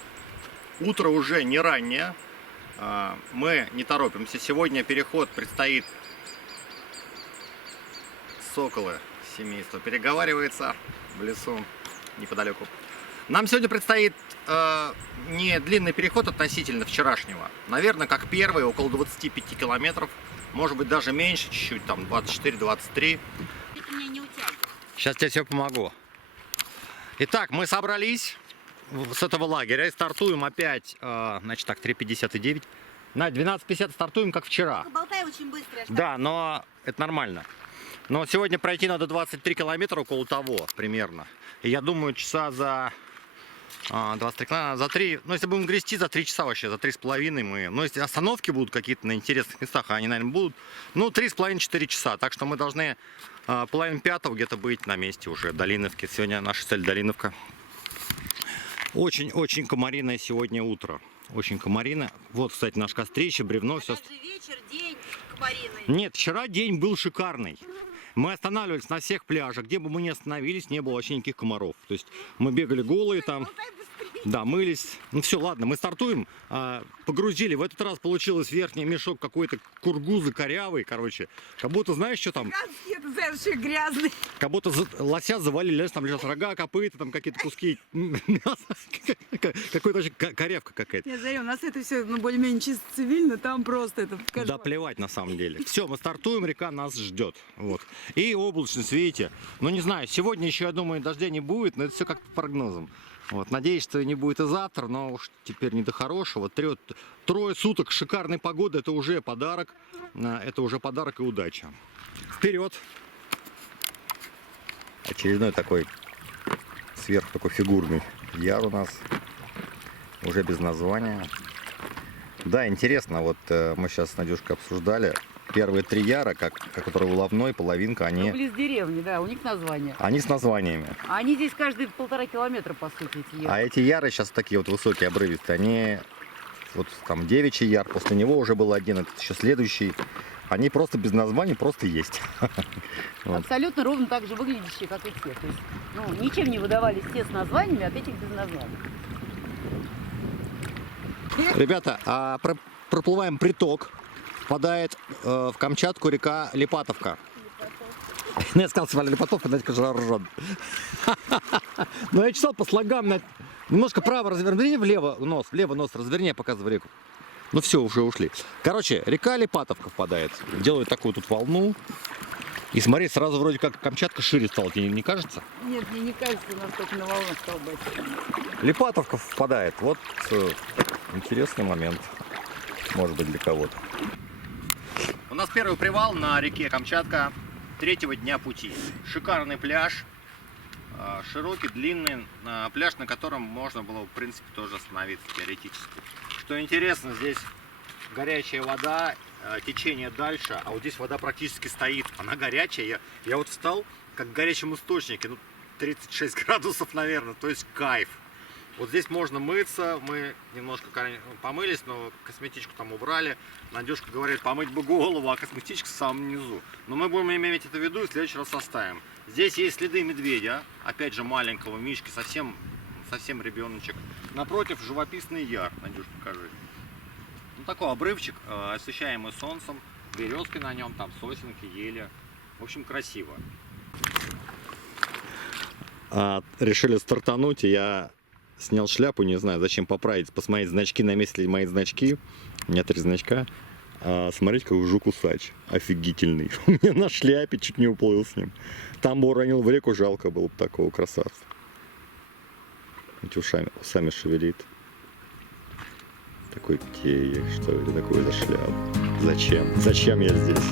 Утро уже не раннее. Мы не торопимся. Сегодня переход предстоит. Соколы семейства переговаривается в лесу неподалеку. Нам сегодня предстоит не длинный переход относительно вчерашнего. Наверное, как первый, около 25 километров. может быть даже меньше чуть-чуть, там 24-23. Это меня не утягивает. Сейчас тебе все помогу. Итак, мы собрались с этого лагеря и стартуем опять, значит так, 3:59. На 12:50 стартуем, как вчера. Болтай очень быстро. Да, но это нормально. Но сегодня пройти надо 23 километра, около того примерно. И я думаю, часа за 23 километра, за 3, ну если будем грести, за 3 часа вообще, за 3,5 мы. Ну если остановки будут какие-то на интересных местах, а они, наверное, будут, ну 3,5-4 часа. Так что мы должны половину пятого где-то быть на месте уже, Долиновки. Сегодня наша цель Долиновка. Очень-очень комариное сегодня утро. Очень комарино. Вот, кстати, наш кострище, бревно, все. Даже вечер, день комариный. Нет, вчера день был шикарный. Мы останавливались на всех пляжах, где бы мы ни остановились, не было вообще никаких комаров. То есть мы бегали голые там, да, мылись. Ну все, ладно, мы стартуем, погрузили. В этот раз получилось верхний мешок какой-то кургузы корявый, короче. Как будто, знаешь, что там? Это знаешь, еще грязный. Как будто лося завалили, там лежат рога, копыта, там какие-то куски мяса. Какой-то вообще корявка какая-то. Я смотри, у нас это все более-менее чисто цивильно, там просто это кошмар. Да плевать на самом деле. Все, мы стартуем, река нас ждет. Вот. И облачность, видите. Ну не знаю, сегодня еще, я думаю, дождя не будет, но это все как по прогнозам. Вот. Надеюсь, что не будет и завтра, но уж теперь не до хорошего. Трое суток шикарной погоды, это уже подарок. Это уже подарок и удача. Вперед! Очередной такой сверху такой фигурный яр у нас. Уже без названия. Да, интересно, вот мы сейчас с Надюшкой обсуждали. Первые 3 яра, которые уловной, половинка, они... Близ деревни, да, у них название. Они с названиями. А они здесь каждые 1,5 километра, по сути, эти яры. А эти яры сейчас такие вот высокие, обрывистые, они... Вот там девичий яр, после него уже был один, этот еще следующий. Они просто без названий, просто есть. Абсолютно ровно так же выглядящие, как и те. То есть, ну, ничем не выдавались те с названиями, от этих без названий. Ребята, проплываем приток. Впадает в Камчатку река Липатовка. Ну, я сказал, свали Липатовка, Надька же ржет. Но я читал по слогам. Немножко право разверни, влево нос разверни, я показываю реку. Ну все, уже ушли. Короче, река Липатовка впадает. Делают такую тут волну. И смотри, сразу вроде как Камчатка шире стала, тебе не кажется? Нет, мне не кажется, насколько на волнах стал большой. Липатовка впадает. Вот интересный момент. Может быть, для кого-то. У нас первый привал на реке Камчатка 3-го дня пути. Шикарный пляж, широкий, длинный пляж, на котором можно было, в принципе, тоже остановиться теоретически. Что интересно, здесь горячая вода, течение дальше, а вот здесь вода практически стоит. Она горячая. Я вот встал, как в горячем источнике, ну 36 градусов, наверное, то есть кайф. Вот здесь можно мыться, мы немножко помылись, но косметичку там убрали. Надюшка говорит, помыть бы голову, а косметичка в самом низу. Но мы будем иметь это в виду и в следующий раз оставим. Здесь есть следы медведя, опять же маленького, мишки, совсем ребеночек. Напротив живописный яр, Надюш, покажи. Ну такой обрывчик, освещаемый солнцем, березки на нем, там сосенки, ели. В общем, красиво. Решили стартануть, и я снял шляпу, не знаю, зачем поправить, посмотреть значки, на месте ли мои значки. У меня 3 значка. Смотрите, какой жук-усач. Офигительный. У меня на шляпе, чуть не уплыл с ним. Там бы уронил в реку, жалко было бы такого красавца. Эти усами шевелит. Такой, что это такое за шляпа? Зачем? Зачем я здесь?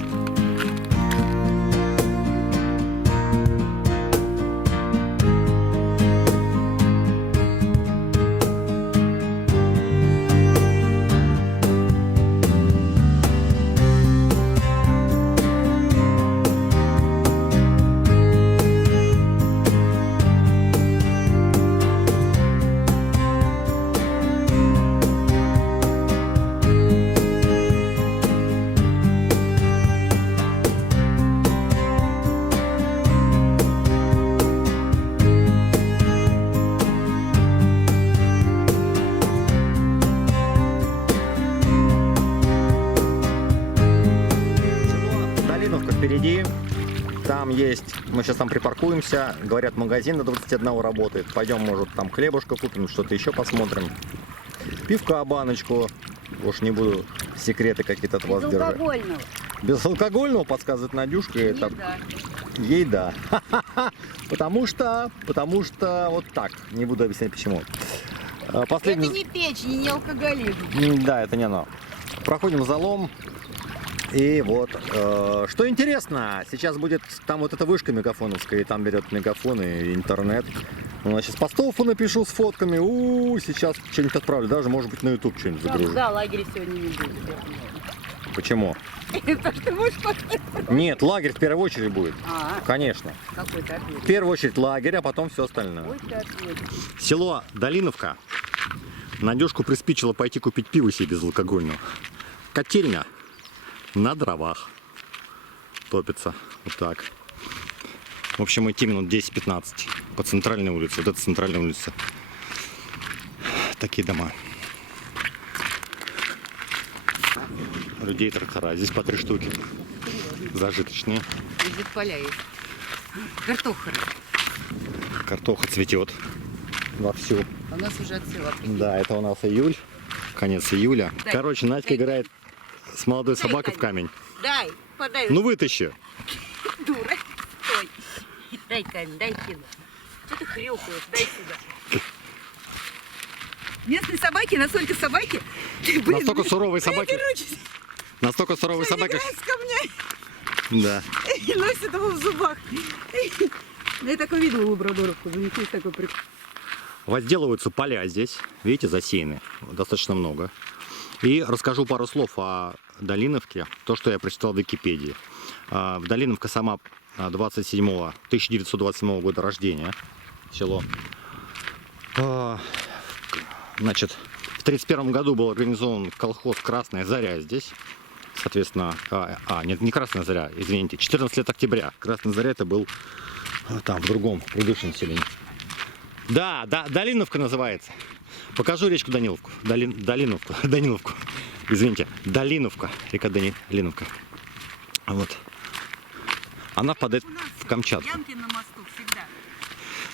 Впереди, там есть, мы сейчас там припаркуемся, говорят, магазин до 21 работает, пойдем, может, там хлебушка купим, что-то еще посмотрим, пивка баночку, уж не буду секреты какие-то от вас держать. Безалкогольного. Безалкогольного, подсказывает Надюшка, это Да. ей да. Потому что вот так. Не буду объяснять почему. Последний... Это не печень, не алкоголизм. Да, это не оно. Проходим залом. И вот, что интересно, сейчас будет там вот эта вышка мегафоновская, и там берет мегафон и интернет. Ну, я сейчас постов напишу с фотками, сейчас что-нибудь отправлю, даже, может быть, на YouTube что-нибудь загружу. Да, лагеря сегодня не будет. Почему? Это что ты будешь показывать? Нет, лагерь в первую очередь будет, А, конечно. какой-то ответ. В первую очередь лагерь, а потом все остальное. Какой-то ответ. Село Долиновка. Надюшку приспичило пойти купить пиво себе безалкогольного. Котельня на дровах топится. Вот так. В общем, идти минут 10-15 по центральной улице. Вот это центральная улица. Такие дома. Людей трактора. Здесь по 3 штуки. Зажиточные. Здесь поля есть. Картоха. Картоха цветет вовсю. У нас уже отцвела. Да, это у нас июль. Конец июля. Дай, Короче, Надька дай. играет с молодой Дай, собакой дай. в камень. Дай, подай. Ну вытащи. Дура. Стой. Дай камень, дай кину. Что ты хрюкаешь? Дай сюда. Местные собаки, настолько собаки. Ты, блин, Настолько суровые собаки. короче, Настолько суровые собаки. играет с камнями Да. и носит его в зубах. Я такое видела у Бродоровку, у них есть такой прикол. Возделываются поля здесь. Видите, засеяны. Достаточно много. И расскажу пару слов о Долиновке. То, что я прочитал в Википедии. Долиновка сама 1927 года рождения. Село. Значит, в 1931 году был организован колхоз «Красная заря» здесь. Соответственно, нет, не «Красная заря», извините, 14 лет октября. «Красная заря» это был там, в другом, предыдущем селении. Да, Долиновка называется. Покажу речку Даниловку. Даниловку. Извините, Долиновка. Река Долиновка. Вот. Она впадает в Камчатку. Янки на мосту всегда.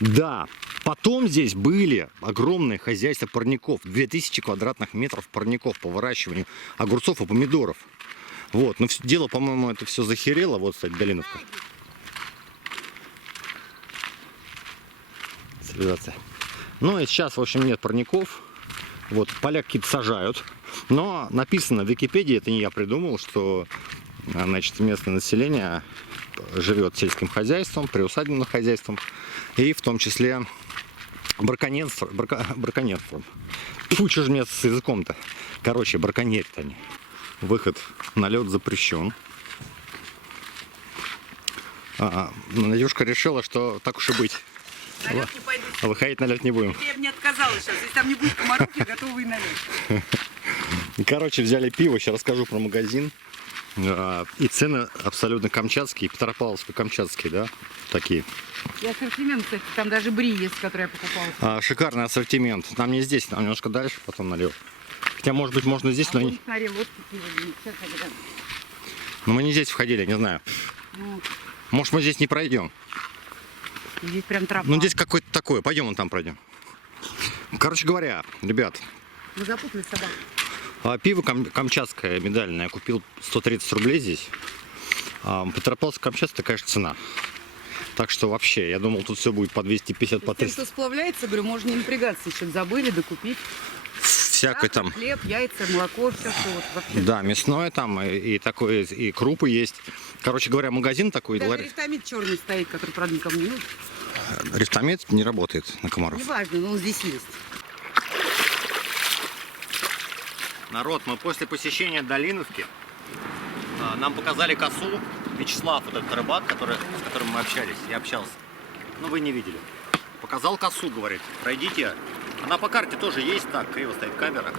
Да. Потом здесь были огромные хозяйства парников. 2000 квадратных метров парников по выращиванию огурцов и помидоров. Вот. Но дело, по-моему, это все захерело. Вот, кстати, Долиновка. Цивилизация. Ну и сейчас, в общем, нет парников. Вот, поля какие-то сажают. Но написано в Википедии, это не я придумал, что, значит, местное население живет сельским хозяйством, приусадебным хозяйством и в том числе браконьерством. Фу, что же мне с языком-то? Короче, браконьерят они. Выход на лед запрещен. Надюшка решила, что так уж и быть. На лед не пойду. Выходить на лед не будем. Я бы не отказалась сейчас. Если там не будет комаров, я готова и на лед. Короче, взяли пиво, сейчас расскажу про магазин. И цены абсолютно камчатские, Петропавловско-камчатские, да, такие. И ассортимент, кстати, там даже бри есть, который я покупала. Шикарный ассортимент. Нам не здесь, нам немножко дальше, потом налево. Хотя, может быть, можно здесь, но, Вон, смотри, вот такие вот. Сейчас я гляну. но мы не здесь входили, не знаю. Ну, Может, мы здесь не пройдем. здесь прям тропа. Ну, здесь какое-то такое. Пойдем вон там пройдем. Короче говоря, ребят, Мы запутали собак. пиво камчатское медальное я купил 130 рублей здесь. Петропавловск-Камчатская такая же цена. Так что вообще, я думал, тут все будет по 250, по Тем, 300. кто сплавляется, говорю, можно не напрягаться. Что-то забыли докупить. Всякое там. Хлеб, яйца, молоко, все, что вот вообще. Да, мясное там, и такое, и крупы есть. Короче говоря, магазин такой, Даже рифтамид черный стоит, который, правда, никому не нужен. рифтамет не работает на комаров. Неважно, но он здесь есть. Народ, мы после посещения Долиновки нам показали косу. Вячеслав, вот этот рыбак, с которым мы общались, я общался. Ну, вы не видели. Показал косу, говорит, пройдите. Она по карте тоже есть, так, криво стоит камера.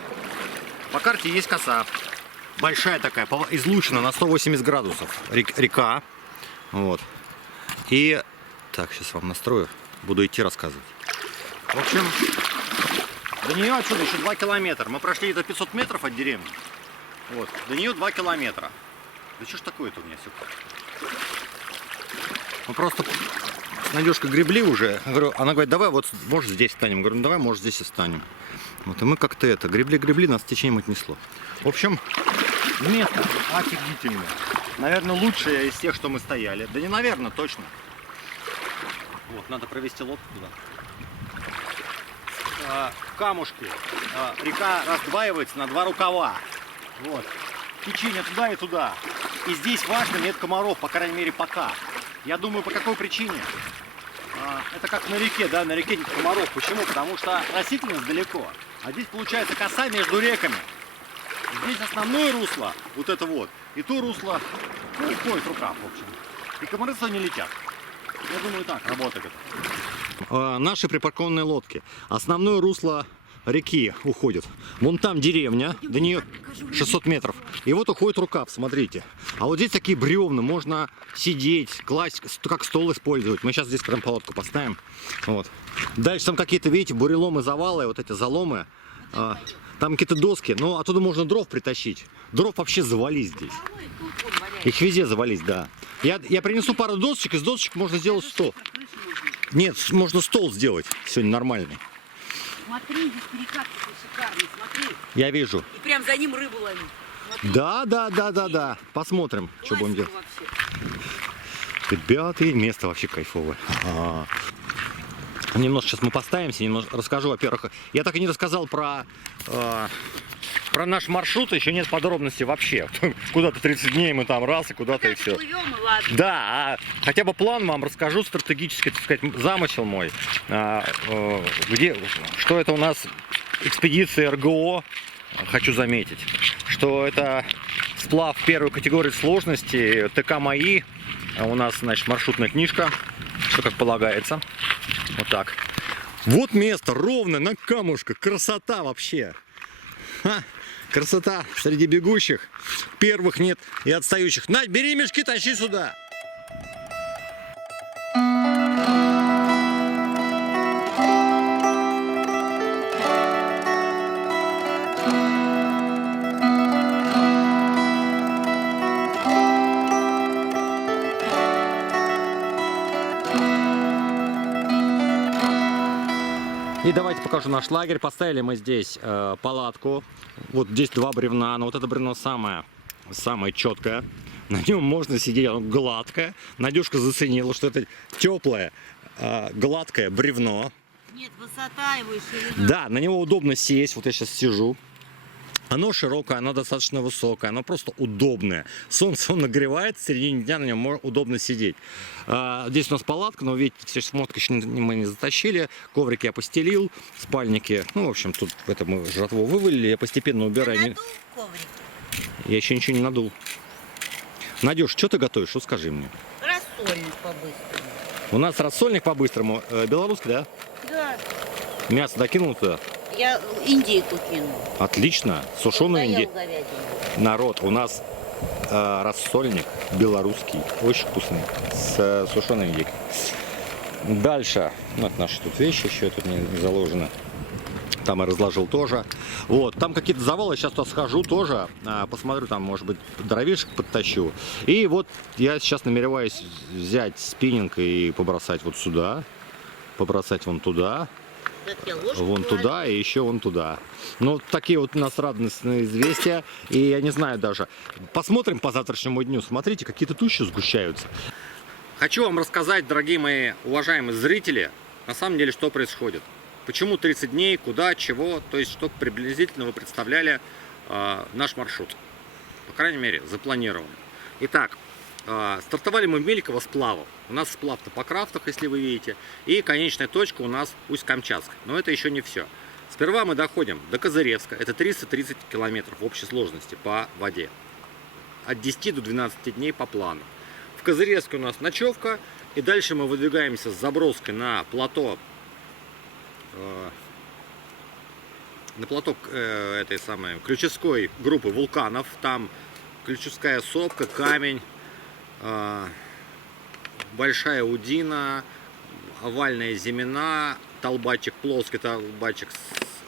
По карте есть коса. Большая такая, излучена на 180 градусов. Река. Вот. И, так, сейчас вам настрою, буду идти рассказывать. В общем, до нее отсюда еще 2 километра. Мы прошли это 500 метров от деревни. Вот. До нее 2 километра. Да что ж такое-то у меня все? Мы просто с Надюшкой гребли уже. Говорю, она говорит, давай вот, может, здесь встанем. Я говорю, ну давай, может, здесь и встанем. Вот, и мы как-то гребли, нас течением отнесло. В общем, место офигительное. наверное, лучшая из тех, что мы стояли. Да не наверное, точно. Вот, надо провести лодку туда. Камушки. Река раздваивается на 2 рукава. Вот. Течение туда и туда. И здесь важно, нет комаров, по крайней мере, пока. Я думаю, по какой причине? Это как на реке, да, на реке нет комаров. Почему? Потому что растительность далеко. А здесь получается коса между реками. Здесь основное русло, вот это вот, и то русло, ну, пояс рукав, в общем. И комары сюда не летят. Я думаю, так работает это. Наши припаркованные лодки. Основное русло реки уходит. Вон там деревня, до нее 600 метров. И вот уходит рукав, смотрите. А вот здесь такие бревна, можно сидеть, класть, как стол использовать. Мы сейчас здесь прям палатку поставим. Вот. Дальше там какие-то, видите, буреломы, завалы, вот эти заломы. Там какие-то доски, но оттуда можно дров притащить. Дров вообще завались здесь. Их везде завались, да. Я принесу пару досочек, из досочек можно сделать стол. Нет, можно стол сделать сегодня нормальный. Смотри, здесь перекат такой шикарный, смотри. Я вижу. И прям за ним рыбу ловить. Смотри. Да. Посмотрим, что будем делать. Ребята, и место вообще кайфовое. Немножко сейчас мы поставимся, немножко расскажу, во-первых, я так и не рассказал про наш маршрут, еще нет подробностей вообще. Куда-то 30 дней мы там раз, и куда-то и все. Плывем, и ладно. Да, хотя бы план вам расскажу, стратегический, так сказать, замысел мой. Что это у нас экспедиция РГО, хочу заметить, что это сплав первой категории сложности, ТК МАИ, у нас, значит, маршрутная книжка, все как полагается. Вот так. Вот место, ровно, на камушках. Красота вообще. Ха, красота среди бегущих. Первых нет и отстающих. Надь, бери мешки, тащи сюда. И давайте покажу наш лагерь. Поставили мы здесь палатку. Вот здесь 2 бревна. Но вот это бревно самое четкое. На нем можно сидеть, оно гладкое. Надюшка заценила, что это теплое, гладкое бревно. Нет, высота его и ширина. Да, на него удобно сесть. Вот я сейчас сижу. Оно широкое, оно достаточно высокое, оно просто удобное. Солнце он нагревает, в середине дня на нем удобно сидеть. Здесь у нас палатка, но видите, все шмотки еще мы не затащили. Коврики я постелил, спальники. Ну, в общем, тут это мы жратву вывалили, я постепенно убираю. Надул коврик? Я еще ничего не надул. Надюш, что ты готовишь? Что скажи мне? Рассольник по-быстрому. У нас рассольник по-быстрому. Белорусский, да? Да. Мясо докинул туда? Я индейку кинул. Отлично. Сушеную индейку. Говядину. Народ, у нас рассольник белорусский, очень вкусный, с сушеной индейкой. Дальше, ну, это наши тут вещи еще тут не заложено. Там я разложил тоже. Вот, там какие-то завалы, сейчас туда схожу тоже, посмотрю, там, может быть, дровишек подтащу. И вот я сейчас намереваюсь взять спиннинг и побросать вот сюда, побросать вон туда. Вон туда и еще вон туда. Ну, такие вот у нас радостные известия. И я не знаю даже. Посмотрим по завтрашнему дню. Смотрите, какие-то тучи сгущаются. Хочу вам рассказать, дорогие мои уважаемые зрители, на самом деле, что происходит. Почему 30 дней, куда, чего. То есть, чтобы приблизительно вы представляли наш маршрут. По крайней мере, запланирован. Итак, стартовали мы в Меликово сплава. У нас сплав в Покравтах, если вы видите. И конечная точка у нас Усть-Камчатск. Но это еще не все. Сперва мы доходим до Козыревска. Это 330 километров в общей сложности по воде. От 10 до 12 дней по плану. В Козыревске у нас ночевка. И дальше мы выдвигаемся с заброской на плато. Этой самой Ключевской группы вулканов. Там Ключевская сопка, камень. Большая Удина, овальная Зимина, Толбачик плоский, Толбачик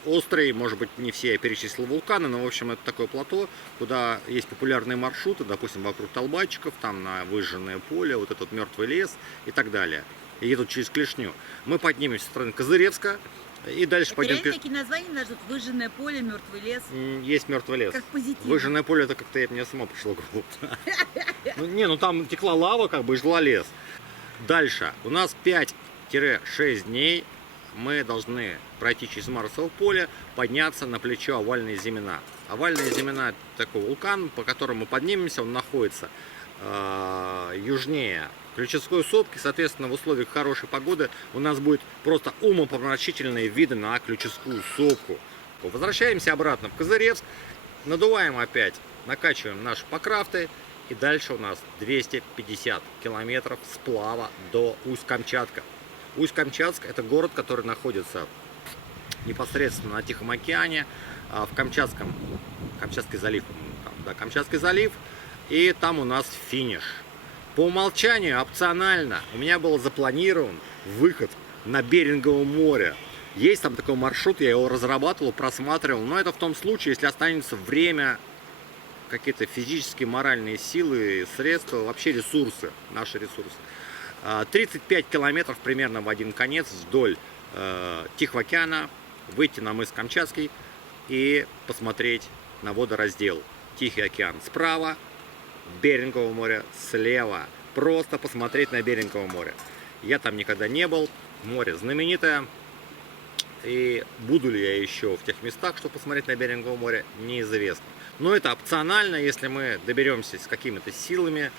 острый. Может быть, не все я перечислил вулканы, но, в общем, это такое плато, куда есть популярные маршруты, допустим, вокруг Толбачиков, там на выжженное поле, вот этот мертвый лес и так далее. И едут через Клешню. Мы поднимемся со стороны Козыревска, И дальше Это пойдем. реально такие названия даже тут выжженное поле, мертвый лес. Есть мертвый лес. Как позитив. Выжженное поле, это как-то мне само пришло в голову. Ну там текла лава, как бы, и жгла лес. Дальше. У нас 5-6 дней мы должны пройти через Марсово поле, подняться на плечо овальные Зимина. Овальные Зимина — это такой вулкан, по которому мы поднимемся. Он находится южнее Ключевской сопки. Соответственно, в условиях хорошей погоды у нас будет просто умопомрачительные виды на Ключевскую сопку. Возвращаемся обратно в Козыревск, надуваем опять, накачиваем наши покрафты. И дальше у нас 250 километров сплава до Усть-Камчатка. Усть-Камчатск — это город, который находится непосредственно на Тихом океане, в Камчатский залив, да, Камчатский залив, и там у нас финиш. По умолчанию, опционально, у меня был запланирован выход на Берингово море. Есть там такой маршрут, я его разрабатывал, просматривал, но это в том случае, если останется время, какие-то физические, моральные силы, средства, вообще ресурсы, наши ресурсы. 35 километров примерно в один конец вдоль Тихого океана, выйти на мыс Камчатский и посмотреть на водораздел. Тихий океан справа, Берингово море слева. Просто посмотреть на Берингово море. Я там никогда не был, море знаменитое. И буду ли я еще в тех местах, чтобы посмотреть на Берингово море, неизвестно. Но это опционально, если мы доберемся с какими-то силами,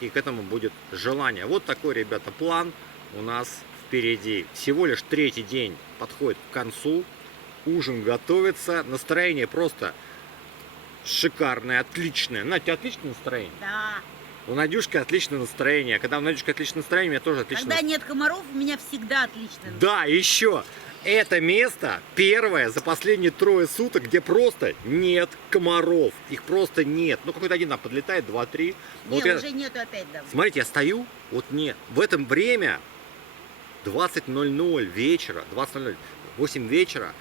и к этому будет желание. Вот такой, ребята, план у нас впереди. Всего лишь 3-й день подходит к концу. Ужин готовится. Настроение просто шикарное, отличное. Надя, отличное настроение? Да. У Надюшки отличное настроение. Когда у Надюшки отличное настроение, у меня тоже отличное Когда нет комаров, у меня всегда отлично. Да, еще. Это место первое за последние 3 суток, где просто нет комаров. Их просто нет. Ну, какой-то один там подлетает, 2-3. Не, Вот уже нету опять давно. Смотрите, я стою, вот нет. В это время 20:00 вечера, 20:00, 8 вечера,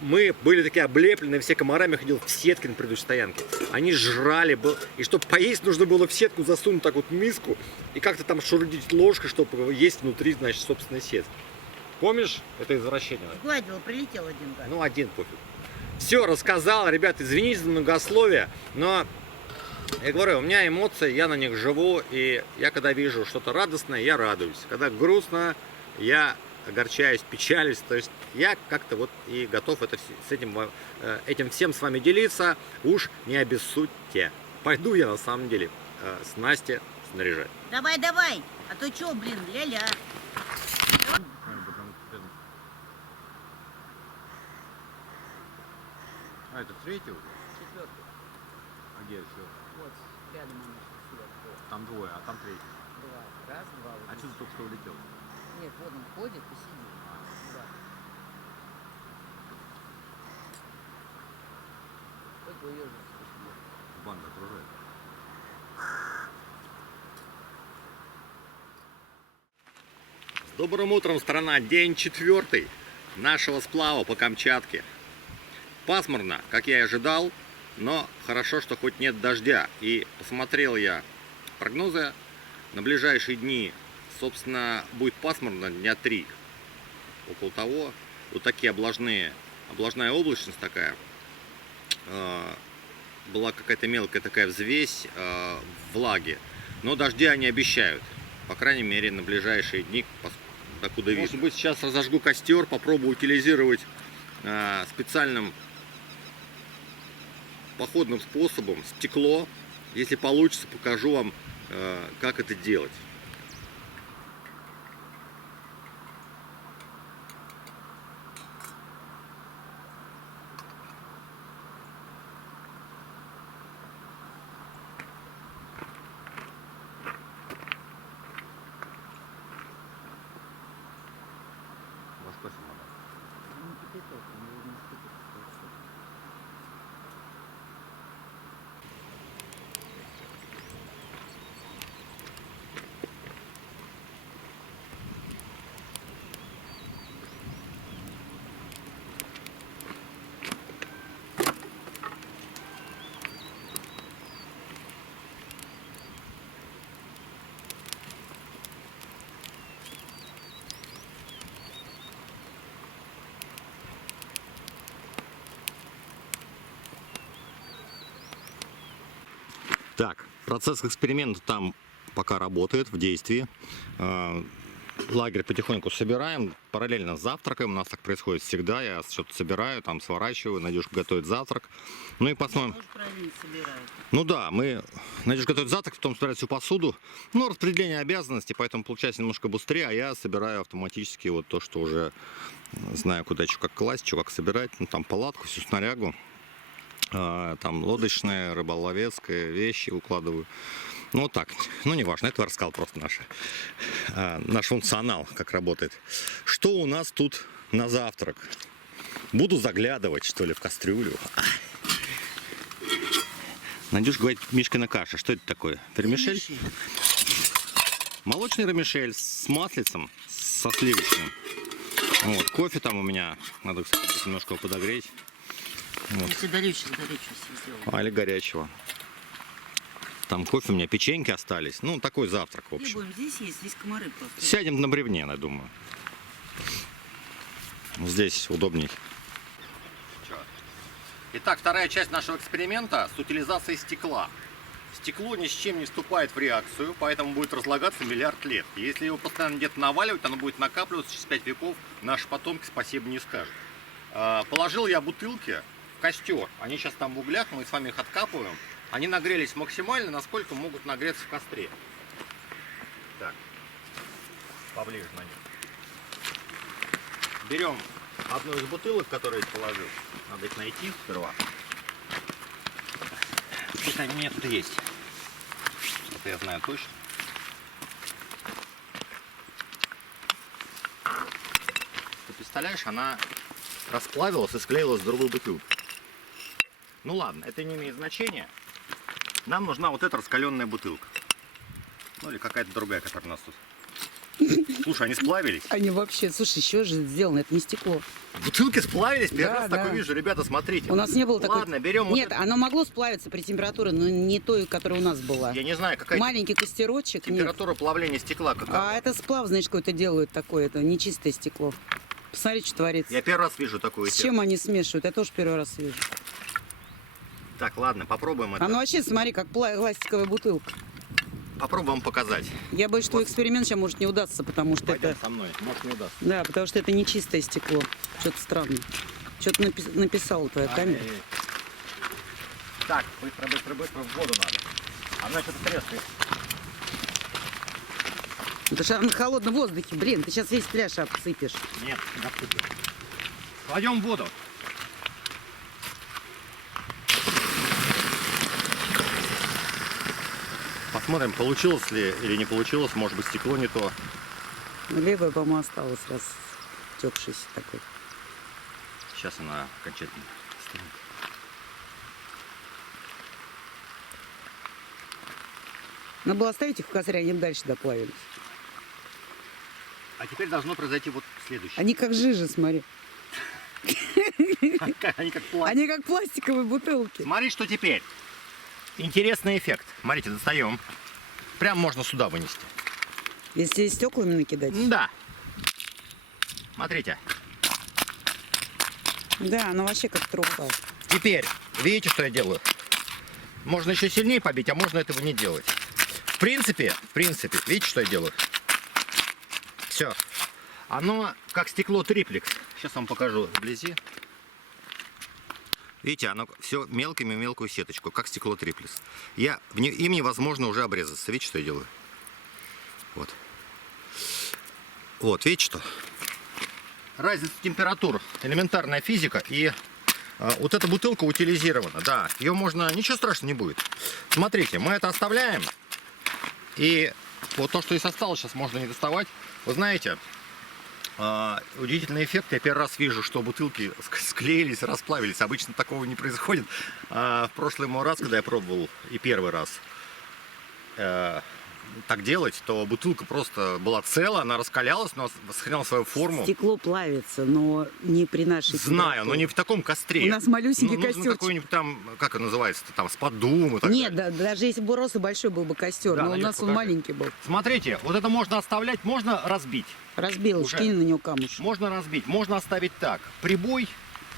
мы были такие облепленные все комарами, я ходил в сетке на предыдущей стоянке. Они жрали, и чтобы поесть, нужно было в сетку засунуть так вот миску и как-то там шурудить ложкой, чтобы есть внутри, значит, собственной сетки. Помнишь это извращение? Сгладила, прилетел один гад. Ну, один пофиг. Все, рассказал, ребят, извините за многословие, но я говорю, у меня эмоции, я на них живу, и я когда вижу что-то радостное, я радуюсь. Когда грустно, я огорчаюсь, печалюсь. То есть я как-то вот и готов этим всем с вами делиться. Уж не обессудьте. Пойду я на самом деле с Настей снаряжать. Давай, давай. А то чё, блин, ля-ля. А это 3-й? 4-й. А где все? Вот, рядом он сюда. Там 2, а там 3-й. 2. Раз, 2. А что ты только что улетел? Нет, вот он ходит и сидит. Да. Хоть бы её же спустил. Банда окружает. С добрым утром, страна! День 4 нашего сплава по Камчатке. Пасмурно, как я и ожидал, но хорошо, что хоть нет дождя. И посмотрел я прогнозы на ближайшие дни. Собственно, будет пасмурно дня 3. Около того. Вот такие облажная облачность такая. Была какая-то мелкая такая взвесь влаги. Но дождя не обещают. По крайней мере, на ближайшие дни, докуда видно. Может быть, сейчас разожгу костер, попробую утилизировать специальным походным способом стекло. Если получится, покажу вам, как это делать. Так, процесс эксперимента там пока работает, в действии. Лагерь потихоньку собираем, параллельно завтракаем. У нас так происходит всегда. Я что-то собираю, там сворачиваю, Надюшка готовит завтрак. Ну и посмотрим. Тоже правильно собирают. Ну да, Надюшка готовит завтрак, потом собирает всю посуду. Ну, распределение обязанностей, поэтому получается немножко быстрее, а я собираю автоматически вот то, что уже знаю, куда что как класть, что как собирать. Ну, там палатку, всю снарягу. Там лодочные, рыболовецкие вещи укладываю. Ну вот так, ну не важно, это рассказал просто наш функционал, как работает. Что у нас тут на завтрак? Буду заглядывать, что ли, в кастрюлю. Надюш говорит, Мишкина каша. Что это такое? Вермишель? Молочный вермишель с маслицем, со сливочным. Вот, кофе там у меня, надо, кстати, немножко подогреть. Вот. Я тебе горячего сделала. Или горячего. Там кофе у меня, печеньки остались. Ну, такой завтрак, в Где общем. будем? Здесь есть, здесь комары просто. Сядем на бревне, я думаю. Здесь удобней. Итак, вторая часть нашего эксперимента с утилизацией стекла. Стекло ни с чем не вступает в реакцию, поэтому будет разлагаться миллиард лет. И если его постоянно где-то наваливать, оно будет накапливаться через 5 веков. Наши потомки спасибо не скажут. Положил я бутылки в костер. Они сейчас там в углях, мы с вами их откапываем. Они нагрелись максимально, насколько могут нагреться в костре. Так, поближе на них. Берем одну из бутылок, которую я положил. Надо их найти сперва. Здесь они у меня тут есть. Это я знаю точно. Ты представляешь, она расплавилась и склеилась в другую бутылку. Ну ладно, это не имеет значения. Нам нужна вот эта раскаленная бутылка. Ну или какая-то другая, которая у нас тут. Слушай, они сплавились. Они вообще, слушай, еще же сделано, это не стекло. Бутылки сплавились, первый Да, раз да. такое вижу. Ребята, смотрите. У нас не было такой... Ладно, берем вот Нет, это. оно могло сплавиться при температуре, но не той, которая у нас была. Я не знаю, какая Маленький костерочек, нет. температура плавления стекла. Какова. А это сплав, значит, какой-то делают такое, это нечистое стекло. Посмотри, что творится. Я первый раз вижу такую С чем они смешивают? Я тоже первый раз вижу. Так, ладно, попробуем это. А ну вообще, смотри, как пластиковая бутылка. Попробуем показать. Я боюсь, что твой эксперимент сейчас может не удастся, потому что Пойдем это... со мной, может не удастся. Да, потому что это не чистое стекло. Что-то странно. Что-то написала твоя камера. Ай-яй-яй. Так, быстро, в воду надо. Она что-то трескает. Это же на холодном воздухе. Блин, ты сейчас весь пляж обсыпешь. Нет, не обсыпем. Кладем в воду. Посмотрим, получилось ли или не получилось. Может быть, стекло не то. Левая, по-моему, осталась растекшаяся такой. Сейчас она окончательно стынет. Надо было оставить их в костре, они бы дальше доплавились. А теперь должно произойти вот следующее. Они как жижа, смотри. Они как пластик. Они как пластиковые бутылки. Смотри, что теперь. Интересный эффект. Смотрите, достаем. Прям можно сюда вынести. Если стеклами накидать. Да. Смотрите. Да, оно вообще как труба. Теперь, видите, что я делаю? Можно еще сильнее побить, а можно этого не делать. В принципе, видите, что я делаю? Все. Оно как стекло триплекс. Сейчас вам покажу вблизи. Видите, оно все мелкую сеточку, как стекло триплекс. Им невозможно уже обрезаться. Видите, что я делаю? Вот. Вот, видите что? Разница температур, элементарная физика, и вот эта бутылка утилизирована, да, ее можно, ничего страшного не будет. Смотрите, мы это оставляем, и вот то, что здесь осталось, сейчас можно не доставать. Вы знаете, удивительный эффект, я первый раз вижу, что бутылки склеились, расплавились, обычно такого не происходит. В прошлый раз, когда я пробовал, и первый раз, так делать, то бутылка просто была целая, она раскалялась, но сохраняла свою форму. Стекло плавится, но не при нашей Знаю, температуре. но не в таком костре. У нас малюсенький нужен костерчик. какой-нибудь там, как это называется, там с поддум и так Нет, далее. даже если бы рос и большой был бы костер, Да, но у Надюш, нас он покажи. маленький был. Смотрите, вот это можно оставлять, можно разбить. Разбил, Уже. кинь на него камушек. Можно разбить, можно оставить так. Прибой,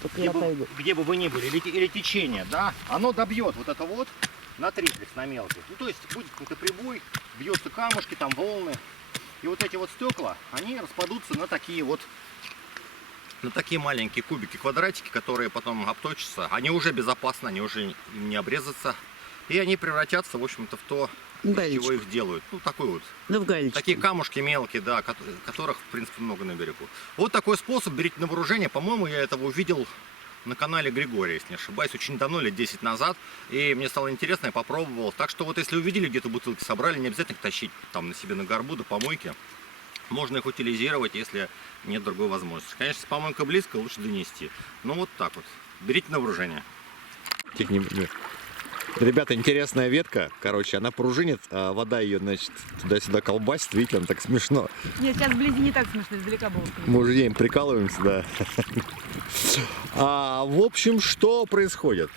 Только я отойду. где бы вы ни были, или течение, да, оно добьет вот это вот, на триплекс, на мелкий. Ну, то есть будет какой-то прибой, бьются камушки, там волны. И вот эти вот стекла, они распадутся на такие вот, на такие маленькие кубики, квадратики, которые потом обточатся. Они уже безопасны, они уже им не обрезаться. И они превратятся, в общем-то, в то, из чего их делают. Ну, такой вот. Да в галечку. Такие камушки мелкие, да, которых, в принципе, много на берегу. Вот такой способ, берите на вооружение. По-моему, я этого увидел на канале Григория, если не ошибаюсь, очень давно, лет 10 назад. И мне стало интересно, я попробовал. Так что вот если увидели где-то бутылки, собрали, не обязательно их тащить там на себе на горбу до помойки. Можно их утилизировать, если нет другой возможности. Конечно, если помойка близко, лучше донести. Ну вот так вот. Берите на вооружение. Ребята, интересная ветка, короче, она пружинит, а вода ее, значит, туда-сюда колбасит, видите, он так смешно. Нет, сейчас вблизи не так смешно, издалека было. Мы уже едем, прикалываемся, да. В общем, что происходит?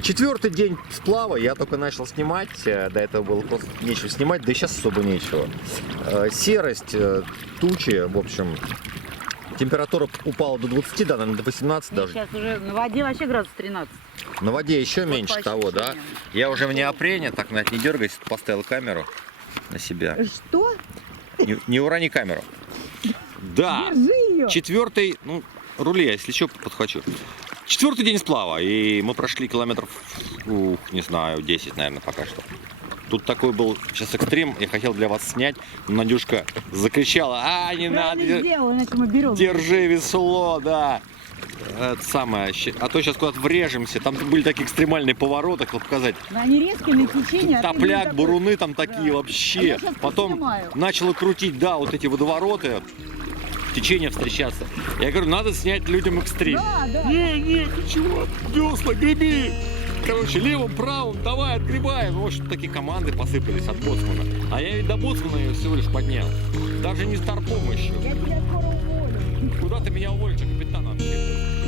4-й день сплава, я только начал снимать, до этого было просто нечего снимать, да и сейчас особо нечего. Серость, тучи, в общем, температура упала до 20, да, наверное, до 18 даже. Сейчас уже на воде вообще градус 13. На воде еще меньше по того, да? ощущениям. Я уже в неопрене, так, Надь, не дергайся, поставил камеру на себя. Что? Не урони камеру. Да, Держи ее. 4-й, ну, рули, я если что, подхвачу. 4-й день сплава, и мы прошли километров, не знаю, 10, наверное, пока что. Тут такой был сейчас экстрим, я хотел для вас снять, но Надюшка закричала, не надо, Сделал, иначе мы берем. держи весло, да. Это самое, а то сейчас куда-то врежемся, там были такие экстремальные повороты, как показать. Да, они резкие на течение. а ты, блин, Топляк, такой- буруны там такие Да. А вообще. я щас Потом поснимаю. начало крутить, да, вот эти водовороты, течение встречаться. Я говорю, надо снять людям экстрим. Да, да. Не, ты чего? Весла, греби! Короче, левым, правым, давай, отгребаем. В общем, такие команды посыпались от боцмана. А я ведь до боцмана ее всего лишь поднял. Даже не с торпом еще. Я тебя скоро уволю. Куда ты меня уволишь, а капитан вообще?